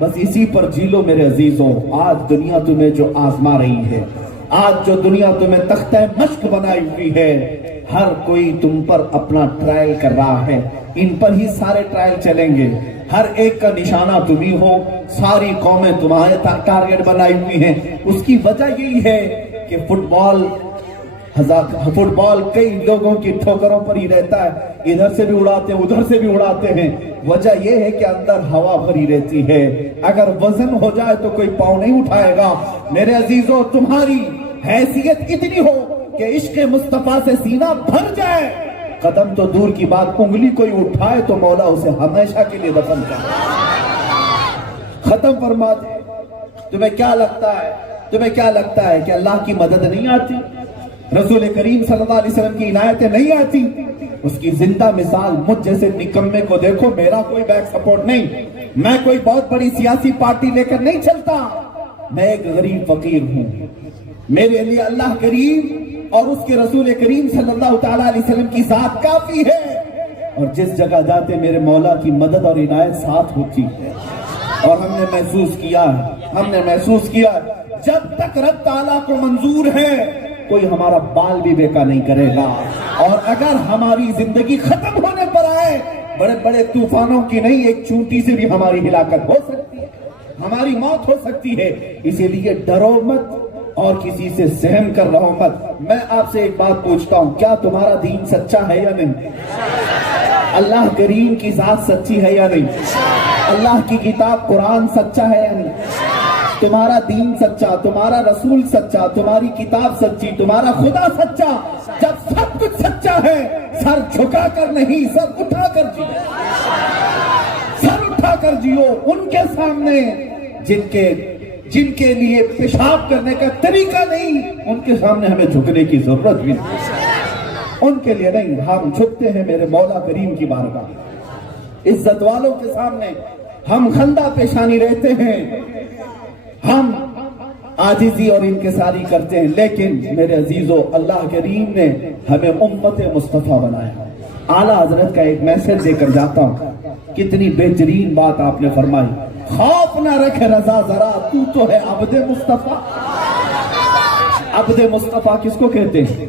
بس اسی پر جی لو میرے عزیزوں. آج دنیا تمہیں جو آزما رہی ہے، آج جو دنیا تمہیں تختہ مشق بنائی ہوئی ہے، ہر کوئی تم پر اپنا ٹرائل کر رہا ہے. ان پر ہی سارے ٹرائل چلیں گے. ہر ایک کا نشانہ تمہیں ہو، ساری قومیں تمہارے ٹارگٹ بنائی ہوئی ہیں. اس کی وجہ یہی ہے کہ فٹ بال کئی لوگوں کی ٹھوکروں پر ہی رہتا ہے، ادھر سے بھی اڑاتے ہیں ادھر سے بھی اڑاتے ہیں. وجہ یہ ہے کہ اندر ہوا بھری رہتی ہے. اگر وزن ہو جائے تو کوئی پاؤں نہیں اٹھائے گا. میرے عزیزوں تمہاری حیثیت اتنی ہو کہ عشق مصطفیٰ سے سینہ بھر جائے، قدم تو دور کی بات انگلی کوئی اٹھائے تو مولا اسے ہمیشہ کے لیے دفن کر ختم فرما دے. تمہیں کیا لگتا ہے کہ اللہ کی مدد نہیں آتی، رسول کریم صلی اللہ علیہ وسلم کی عنایتیں نہیں آتی؟ اس کی زندہ مثال مجھ جیسے نکمے کو دیکھو. میرا کوئی بیک سپورٹ نہیں، میں کوئی بہت بڑی سیاسی پارٹی لے کر نہیں چلتا، میں ایک غریب فقیر ہوں. میرے لیے اللہ کریم اور اس کے رسول کریم صلی اللہ تعالیٰ علیہ وسلم کی ذات کافی ہے. اور جس جگہ جاتے میرے مولا کی مدد اور عنایت ساتھ ہوتی ہے. اور ہم نے محسوس کیا جب تک رب تعالیٰ کو منظور ہے کوئی ہمارا بال بھی بیکا نہیں کرے گا. اور اگر ہماری زندگی ختم ہونے پر آئے، بڑے بڑے طوفانوں کی نہیں، ایک چونٹی سے بھی ہماری ہلاکت ہو سکتی ہے، ہماری موت ہو سکتی ہے. اسی لیے ڈرو مت اور کسی سے سہم کر رہو مت. میں آپ سے ایک بات پوچھتا ہوں، کیا تمہارا دین سچا ہے یا نہیں؟ اللہ کریم کی ذات سچی ہے یا نہیں؟ اللہ کی کتاب قرآن سچا ہے یا نہیں؟ تمہارا دین سچا، تمہارا رسول سچا، تمہاری کتاب سچی، تمہارا خدا سچا. جب سب کچھ سچا ہے، سر جھکا کر نہیں، سر اٹھا کر جیو. سر اٹھا کر جیو ان کے سامنے جن کے لیے پیشاب کرنے کا طریقہ نہیں، ان کے سامنے ہمیں جھکنے کی ضرورت بھی نہیں. ان کے لیے نہیں، ہم جھکتے ہیں میرے مولا کریم کی بارگاہ. عزت والوں کے سامنے ہم خندہ پیشانی رہتے ہیں، ہم عاجزی اور انکساری کرتے ہیں. لیکن میرے عزیزو اللہ کریم نے ہمیں امت مصطفیٰ بنایا. اعلیٰ حضرت کا ایک میسج دے کر جاتا ہوں. کتنی بہترین بات آپ نے فرمائی. خوف نہ رکھ رضا ذرا، تو ہے عبد مصطفیٰ. عبد مصطفیٰ کس کو کہتے ہیں؟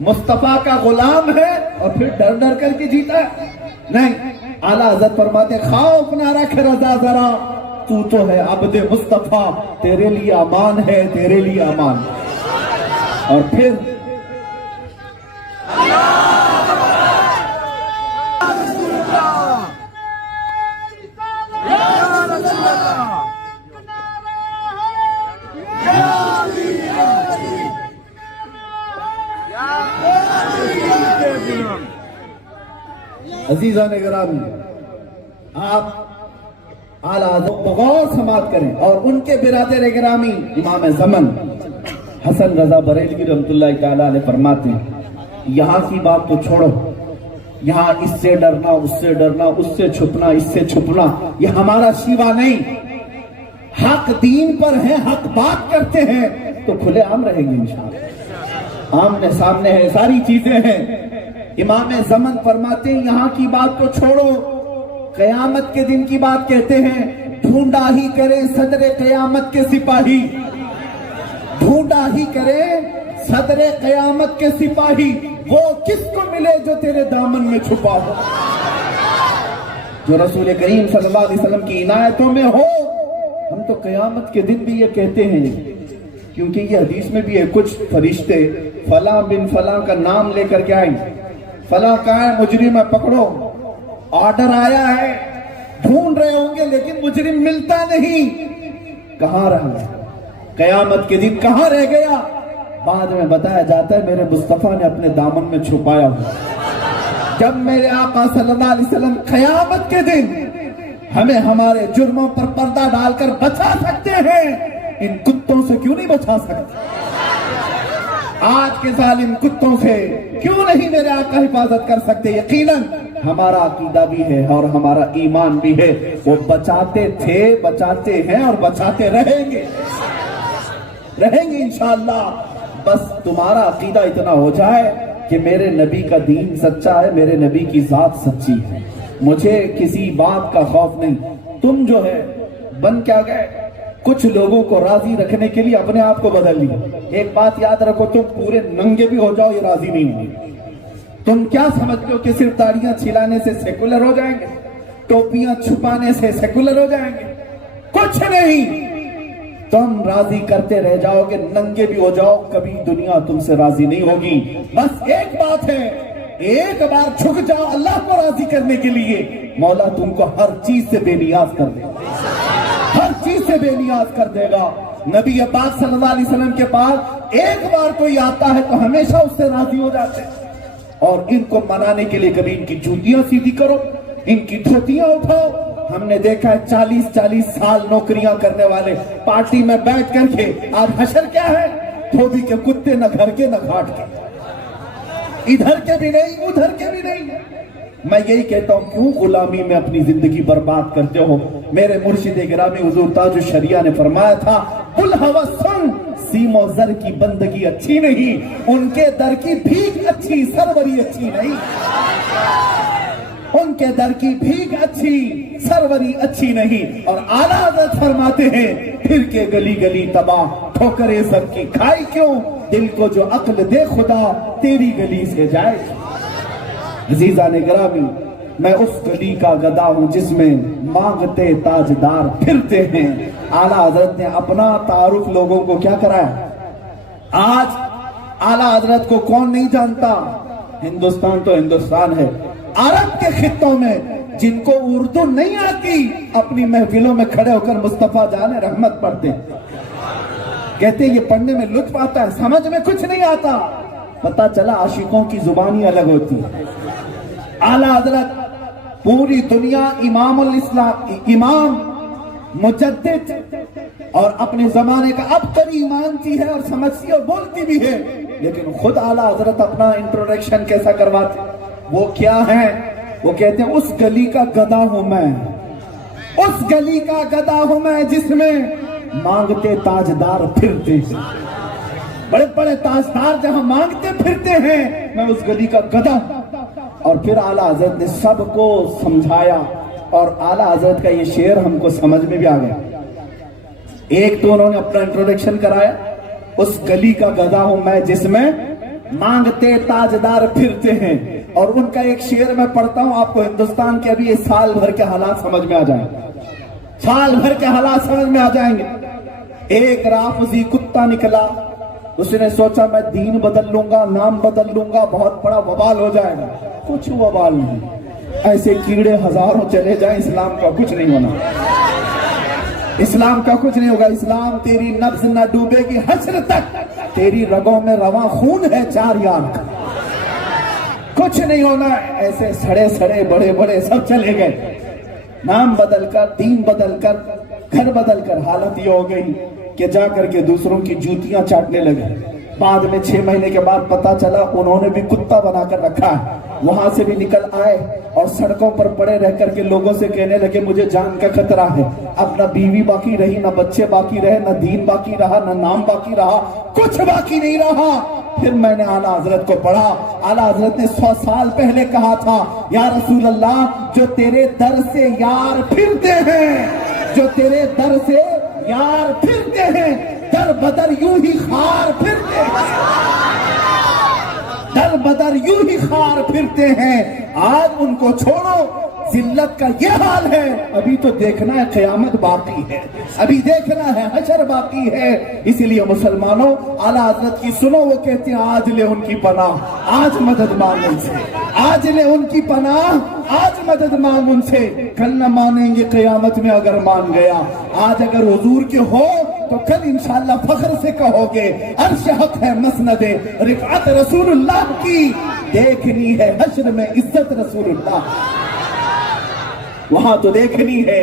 مصطفیٰ کا غلام ہے اور پھر ڈر ڈر کر کے جیتا ہے؟ نہیں. اعلیٰ حضرت فرماتے خوف نہ رکھ رضا ذرا، تو ہے عبد مصطفیٰ، تیرے لیے امان ہے، تیرے لیے امان. اور پھر عزیزان گرامی، آپ اعلیٰ بغور سماعت کریں. اور ان کے برادر گرامی امام زمن حسن رضا بریلوی رحمۃ اللہ تعالیٰ علیہ فرماتے ہیں، یہاں کی بات تو چھوڑو، یہاں اس سے ڈرنا، اس سے ڈرنا، اس سے چھپنا، اس سے چھپنا، یہ ہمارا شیوا نہیں. حق دین پر ہے، حق بات کرتے ہیں تو کھلے عام رہیں گے انشاءاللہ. آمنے سامنے ہے، ساری چیزیں ہیں. امام زمن فرماتے ہیں یہاں کی بات کو چھوڑو، قیامت کے دن کی بات کہتے ہیں. ڈھونڈا ہی کرے صدر قیامت کے سپاہی، ڈھونڈا ہی کرے صدر قیامت کے سپاہی، وہ کس کو ملے جو تیرے دامن میں چھپا ہو، جو رسول کریم صلی اللہ علیہ وسلم کی عنایتوں میں ہو. ہم تو قیامت کے دن بھی یہ کہتے ہیں، کیونکہ یہ حدیث میں بھی ہے، کچھ فرشتے فلاں بن فلاں کا نام لے کر کے آئیں، فلاں کہاں ہے مجرم ہے پکڑو، آرڈر آیا ہے، ڈھونڈ رہے ہوں گے لیکن مجرم ملتا نہیں. کہاں رہا؟ قیامت کے دن کہاں رہ گیا؟ بعد میں بتایا جاتا ہے میرے مصطفیٰ نے اپنے دامن میں چھپایا ہوا. جب میرے آقا صلی اللہ علیہ وسلم قیامت کے دن ہمیں ہمارے جرموں پر پردہ ڈال کر بچا سکتے ہیں، ان کتوں سے کیوں نہیں بچا سکتے؟ آج کے ظالم کتوں سے کیوں نہیں میرے آقا حفاظت کر سکتے؟ یقیناً ہمارا عقیدہ بھی ہے اور ہمارا ایمان بھی ہے، وہ بچاتے تھے، بچاتے ہیں اور بچاتے رہیں گے انشاءاللہ۔ بس تمہارا عقیدہ اتنا ہو جائے کہ میرے نبی کا دین سچا ہے، میرے نبی کی ذات سچی ہے، مجھے کسی بات کا خوف نہیں۔ تم جو ہے بن کیا گئے؟ کچھ لوگوں کو راضی رکھنے کے لیے اپنے آپ کو بدل لیا۔ ایک بات یاد رکھو، تم پورے ننگے بھی ہو جاؤ یہ راضی نہیں ہوں گے۔ تم کیا سمجھتے ہو کہ صرف داڑیاں چھلانے سے سیکولر ہو جائیں گے؟ ٹوپیاں چھپانے سے سیکولر ہو جائیں گے؟ کچھ نہیں، تم راضی کرتے رہ جاؤ گے، ننگے بھی ہو جاؤ، کبھی دنیا تم سے راضی نہیں ہوگی۔ بس ایک بات ہے، ایک بار جھک جاؤ اللہ کو راضی کرنے کے لیے، مولا تم کو ہر چیز سے بے نیاز کر دے گا، ہر چیز سے بے نیاز کر دے گا۔ نبی پاک صلی اللہ علیہ وسلم کے پاس ایک بار کوئی آتا ہے تو ہمیشہ اس سے راضی ہو جاتے ہیں۔ اور ان کو منانے کے لیے کبھی ان کی جوتیاں سیدھی کرو، ان کی دھوتیاں اٹھاؤ۔ ہم نے دیکھا ہے 40 سال نوکریاں کرنے والے پارٹی میں بیٹھ کر کے آج حشر کیا ہے؟ دھوبی کے کتے، نہ گھر کے نہ گھاٹ کے، ادھر کے بھی نہیں ادھر کے بھی نہیں۔ میں یہی کہتا ہوں، کیوں غلامی میں اپنی زندگی برباد کرتے ہو؟ میرے مرشد گرامی حضور تاج الشریعہ نے فرمایا تھا، بلہوس سن، سیم و زر کی بندگی اچھی نہیں، ان کے در کی بھیک اچھی، سروری اچھی نہیں۔ ان کے در کی بھیک اچھی، سروری اچھی نہیں۔ اور اعلیٰ حضرت فرماتے ہیں، پھر کے گلی گلی تباہ، ٹھوکریں سب کی کھائی کیوں؟ دل کو جو عقل دے خدا، تیری گلی سے جائے۔ عزیزان گرامی، میں اس گلی کا گدا ہوں جس میں مانگتے تاجدار پھرتے ہیں۔ اعلیٰ حضرت نے اپنا تعارف لوگوں کو کیا کرایا؟ آج اعلیٰ حضرت کو کون نہیں جانتا؟ ہندوستان تو ہندوستان ہے، عرب کے خطوں میں جن کو اردو نہیں آتی اپنی محفلوں میں کھڑے ہو کر مصطفیٰ جان رحمت پڑھتے ہیں، کہتے ہیں یہ پڑھنے میں لطف آتا ہے، سمجھ میں کچھ نہیں آتا۔ پتہ چلا عاشقوں کی زبانی الگ ہوتی ہے۔ اعلیٰ حضرت پوری دنیا امام الاسلام، امام مجدد اور اپنے زمانے کا ابتری مانتی ہے اور سمجھتی اور بولتی بھی ہے، لیکن خود اعلیٰ حضرت اپنا انٹروڈکشن کیسا کرواتے؟ وہ کیا ہیں؟ وہ کہتے ہیں، اس گلی کا گدا ہوں میں، اس گلی کا گدا ہوں میں جس میں مانگتے تاجدار پھرتے ہیں۔ بڑے بڑے تاجدار جہاں مانگتے پھرتے ہیں، میں اس گلی کا گدا۔ اور پھر اعلیٰ حضرت نے سب کو سمجھایا، اور اعلیٰ حضرت کا یہ شعر ہم کو سمجھ میں بھی آ گیا۔ ایک تو انہوں نے اپنا انٹروڈکشن کرایا، اس گلی کا گدا ہوں میں جس میں مانگتے تاجدار پھرتے ہیں، اور ان کا ایک شعر میں پڑھتا ہوں، آپ کو ہندوستان کے ابھی سال بھر کے حالات سمجھ میں آ جائیں گے، سال بھر کے حالات سمجھ میں آ جائیں گے۔ ایک رافضی کتا نکلا، اس نے سوچا میں دین بدل لوں گا، نام بدل لوں گا، بہت بڑا وبال ہو جائے گا۔ کچھ وبال نہیں، ایسے کیڑے ہزاروں چلے جائیں، اسلام کا کچھ نہیں ہونا، اسلام کا کچھ نہیں ہوگا۔ اسلام تیری نبض نہ ڈوبے گی حشر تک، تیری رگوں میں رواں خون ہے 4 یار کا، کچھ نہیں ہونا۔ ایسے سڑے سڑے بڑے بڑے سب چلے گئے، نام بدل کر، دین بدل کر، گھر بدل کر۔ حالت یہ ہو گئی کہ جا کر کے دوسروں کی جوتیاں چاٹنے لگے۔ بعد میں 6 مہینے کے بعد پتا چلا انہوں نے بھی کتا بنا کر رکھا ہے۔ وہاں سے بھی نکل آئے اور سڑکوں پر پڑے رہ کر کے لوگوں سے کہنے لگے مجھے جان کا خطرہ ہے۔ اب نہ بیوی باقی رہی، نہ بچے باقی رہے، نہ دین باقی رہا، نہ نام باقی رہا، کچھ باقی نہیں رہا۔ پھر میں نے اعلیٰ حضرت کو پڑھا، اعلیٰ حضرت نے 100 سال پہلے کہا تھا، یا رسول اللہ جو تیرے در سے یار پھرتے ہیں، جو تیرے در سے یار پھرتے ہیں، در بدر یوں ہی خار پھرتے ہیں، در بدر یوں ہی خار پھرتے ہیں۔ آج ان کو چھوڑو، ذلت کا یہ حال ہے، ابھی تو دیکھنا ہے قیامت باقی ہے، ابھی دیکھنا ہے حشر باقی ہے۔ اسی لیے مسلمانوں اعلیٰ حضرت کی سنو، وہ کہتے ہیں آج لے ان کی پناہ، آج مدد مانگ ان سے، آج لے ان کی پناہ، آج مدد مانگ ان سے، کل نہ مانیں گے قیامت میں اگر مان گیا۔ آج اگر حضور کے ہو تو تو کل انشاءاللہ فخر سے کہو گے عرش حق ہے مسند رفعت رسول اللہ کی، دیکھنی ہے حشر میں عزت رسول اللہ، وہاں تو دیکھنی ہے،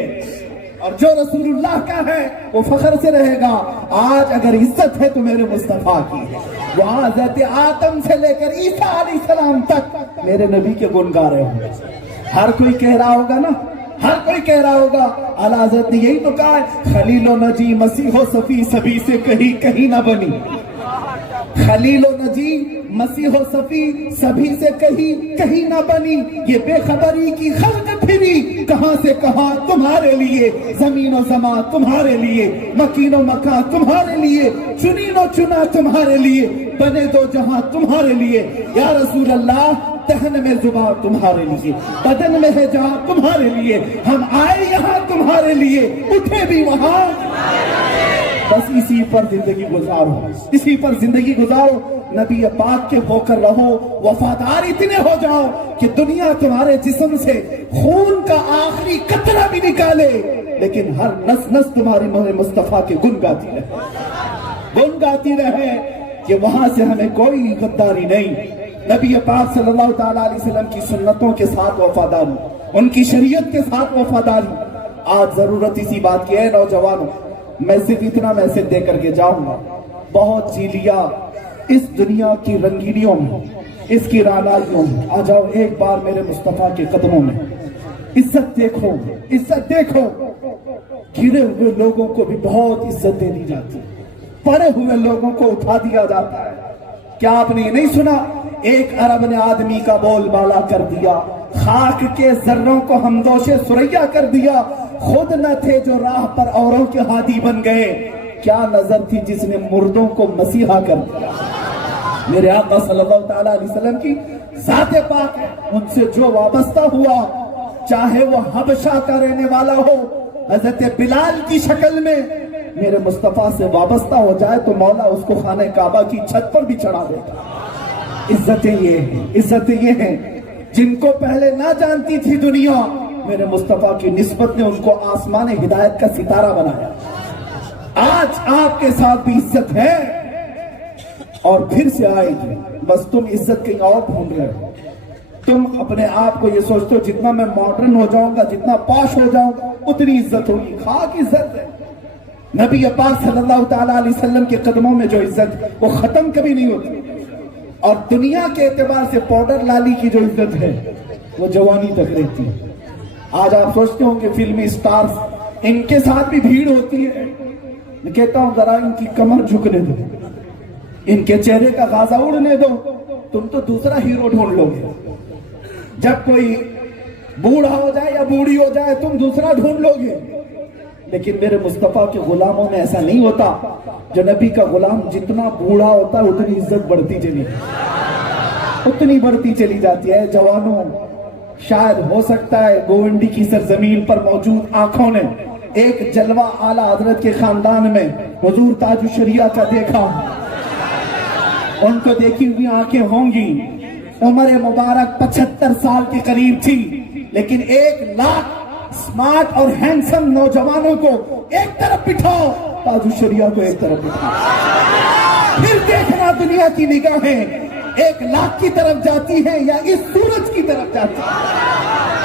اور جو رسول اللہ کا ہے وہ فخر سے رہے گا۔ آج اگر عزت ہے تو میرے مصطفیٰ کی ہے، وہاں حضرت آدم سے لے کر عیسیٰ علیہ السلام تک میرے نبی کے گن گا رہے ہوں گے۔ ہر کوئی کہہ رہا ہوگا نا، ہر کوئی کہہ رہا ہوگا اعلیٰ حضرت نے یہی تو کہا ہے، خلیل و نجی مسیح و صفی سبھی سے کہیں نہ بنی، خلیل و نجی مسیح و صفی سبھی سے کہیں نہ بنی، یہ بے خبری کی خلق پھری کہاں سے کہاں تمہارے لیے، زمین و زمان تمہارے لیے، مکین و مکان تمہارے لیے، چنین و چنا تمہارے لیے، بنے دو جہاں تمہارے لیے، یا رسول اللہ دہن میں زبان تمہارے لیے، بدن میں ہے جہاں تمہارے لیے، ہم آئے یہاں تمہارے لیے، اٹھے بھی وہاں، بس اسی پر زندگی گزارو، اسی پر زندگی گزارو، نبی پاک کے ہو کر رہو، وفادار اتنے ہو جاؤ کہ دنیا تمہارے جسم سے خون کا آخری قطرہ بھی نکالے لیکن ہر نس نس تمہاری مصطفیٰ کے گن گاتی رہے کہ وہاں سے ہمیں کوئی غداری نہیں۔ نبی پاک صلی اللہ تعالیٰ علیہ وسلم کی سنتوں کے ساتھ وفاداری، ان کی شریعت کے ساتھ وفاداری۔ آج ضرورت اسی بات کی ہے نوجوانوں، میں صرف اتنا میسج دے کر کے جاؤں گا، بہت جی لیا اس دنیا کی رنگینیوں میں، اس کی رانائیوں میں، آ جاؤ ایک بار میرے مصطفیٰ کے قدموں میں، عزت دیکھو، عزت دیکھو۔ گرے ہوئے لوگوں کو بھی بہت عزت دے دی جاتی ہے، پڑے ہوئے لوگوں کو اٹھا دیا جاتا ہے۔ کیا آپ نے یہ نہیں سنا، ایک عرب نے آدمی کا بول بالا کر دیا، خاک کے ذروں کو ہمدوش سریا کر دیا، خود نہ تھے جو راہ پر اوروں کے ہادی بن گئے، کیا نظر تھی جس نے مردوں کو مسیحا کر دیا۔ میرے آقا صلی اللہ تعالیٰ علیہ وسلم کی ذات پاک ہے، ان سے جو وابستہ ہوا، چاہے وہ حبشہ کا رہنے والا ہو، حضرت بلال کی شکل میں میرے مصطفیٰ سے وابستہ ہو جائے تو مولا اس کو خانہ کعبہ کی چھت پر بھی چڑھا دیتا۔ عزتیں یہ ہیں، عزتیں یہ ہیں جن کو پہلے نہ جانتی تھی دنیا، میرے مصطفیٰ کی نسبت نے ان کو آسمان ہدایت کا ستارہ بنایا۔ آج آپ کے ساتھ بھی عزت ہے اور پھر سے آئے گی، بس تم عزت کہیں اور ڈھونڈ رہے ہو۔ تم اپنے آپ کو یہ سوچتے ہو جتنا میں ماڈرن ہو جاؤں گا، جتنا پاش ہو جاؤں گا اتنی عزت ہوگی، خاک عزت ہے۔ نبی پاک صلی اللہ تعالیٰ علیہ وسلم کے قدموں میں جو عزت وہ ختم کبھی نہیں ہوتی، اور دنیا کے اعتبار سے پاؤڈر لالی کی جو عزت ہے وہ جوانی تک رہتی ہے۔ آج آپ سوچتے ہوں کہ فلمی سٹارز ان کے ساتھ بھی بھیڑ ہوتی ہے، میں کہتا ہوں ذرا ان کی کمر جھکنے دو، ان کے چہرے کا غازہ اڑنے دو، تم تو دوسرا ہیرو ڈھونڈ لو گے۔ جب کوئی بوڑھا ہو جائے یا بوڑھی ہو جائے تم دوسرا ڈھونڈ لو گے، لیکن میرے مصطفیٰ کے غلاموں میں ایسا نہیں ہوتا۔ جو نبی کا غلام جتنا بوڑھا ہوتا ہے اتنی عزت بڑھتی چلی جاتی ہے۔ جوانوں، شاید ہو سکتا ہے گوونڈی کی سرزمین پر موجود آنکھوں نے ایک جلوہ اعلیٰ حضرت کے خاندان میں حضور تاج الشریعہ کا دیکھا، ان کو دیکھی ہوئی آنکھیں ہوں گی۔ عمر مبارک 75 سال کے قریب تھی، لیکن 1 لاکھ سمارٹ اور ہینڈسم نوجوانوں کو ایک طرف بٹھاؤ، تاج الشریعہ کو ایک طرف بٹھاؤ، پھر دیکھنا دنیا کی نگاہیں 1 لاکھ کی طرف جاتی ہیں یا اس سورج کی طرف جاتی ہیں۔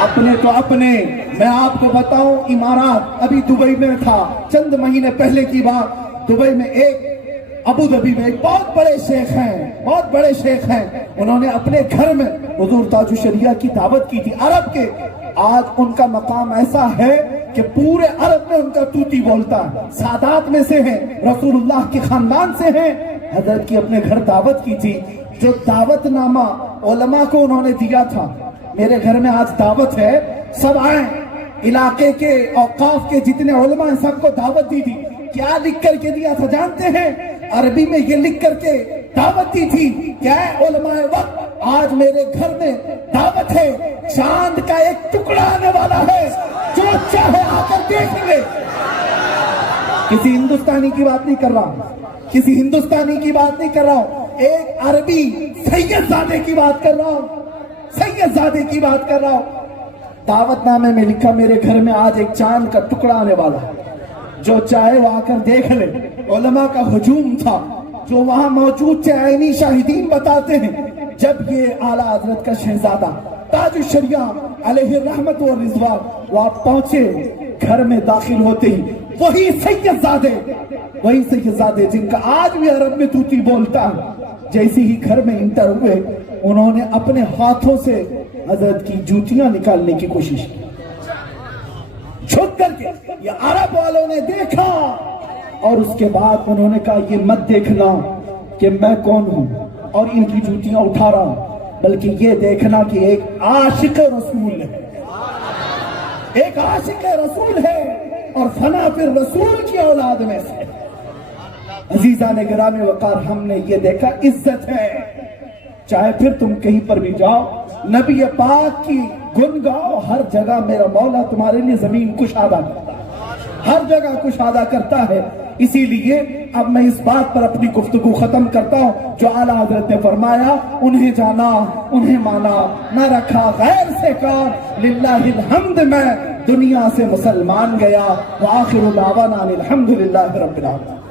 اپنے تو اپنے، میں آپ کو بتاؤں، امارات، ابھی دبئی میں تھا چند مہینے پہلے کی بات، دبئی میں ابو ظبی میں ایک بہت بڑے شیخ ہیں، انہوں نے اپنے گھر میں حضور تاج الشریعہ کی دعوت کی تھی، عرب کے۔ آج ان کا مقام ایسا ہے کہ پورے عرب میں ان کا توتی بولتا ہے، سادات میں سے ہیں، رسول اللہ کے خاندان سے ہیں۔ حضرت کی اپنے گھر دعوت کی تھی، جو دعوت نامہ علماء کو انہوں نے دیا تھا، میرے گھر میں آج دعوت ہے، سب آئیں، علاقے کے اوقاف کے جتنے علماء ہیں سب کو دعوت دی تھی۔ کیا لکھ کر کے دیا تھا جانتے ہیں؟ عربی میں یہ لکھ کر کے دعوت دی تھی، کیا ہے علماء وقت آج میرے گھر میں دعوت ہے، چاند کا ایک ٹکڑا آنے والا ہے، جو چاہے آ کر دیکھ لے۔ کسی ہندوستانی کی بات نہیں کر رہا ہوں، کسی ہندوستانی کی بات نہیں کر رہا ہوں، ایک عربی سید زادے کی بات کر رہا ہوں، سید زادے کی بات کر رہا ہوں۔ دعوت نامے میں لکھا میرے گھر میں آج ایک چاند کا ٹکڑا آنے والا ہے، جو چاہے وہ آ کر دیکھ لے۔ علماء کا ہجوم تھا جو وہاں موجود تھے. عینی شاہدین بتاتے ہیں جب یہ اعلیٰ حضرت کا شہزادہ تاج الشریعہ علیہ الرحمت و رضوان وہاں پہنچے, گھر میں داخل ہوتے ہی وہی سیدزادے جن کا آج بھی عرب میں طوطی بولتا ہے, جیسے ہی گھر میں انٹر ہوئے انہوں نے اپنے ہاتھوں سے حضرت کی جوتیاں نکالنے کی کوشش کی. جھک کر کے یہ عرب والوں نے دیکھا اور اس کے بعد انہوں نے کہا یہ مت دیکھنا کہ میں کون ہوں اور ان کی جوتیاں اٹھا رہا ہوں, بلکہ یہ دیکھنا کہ ایک عاشق رسول ہے, ایک عاشق رسول ہے اور فنا پھر رسول کی اولاد میں سے. عزیزان گرامی وقار, ہم نے یہ دیکھا عزت ہے. چاہے پھر تم کہیں پر بھی جاؤ, نبی پاک کی گن گاؤ, ہر جگہ میرا مولا تمہارے لیے زمین کشادہ کرتا ہے, ہر جگہ کشادہ کرتا ہے. اسی لیے اب میں اس بات پر اپنی گفتگو ختم کرتا ہوں جو اعلیٰ حضرت نے فرمایا, انہیں جانا انہیں مانا نہ رکھا غیر سے کام, للہ الحمد میں دنیا سے مسلمان گیا. وآخر دعوانا الحمدللہ رب العالمین.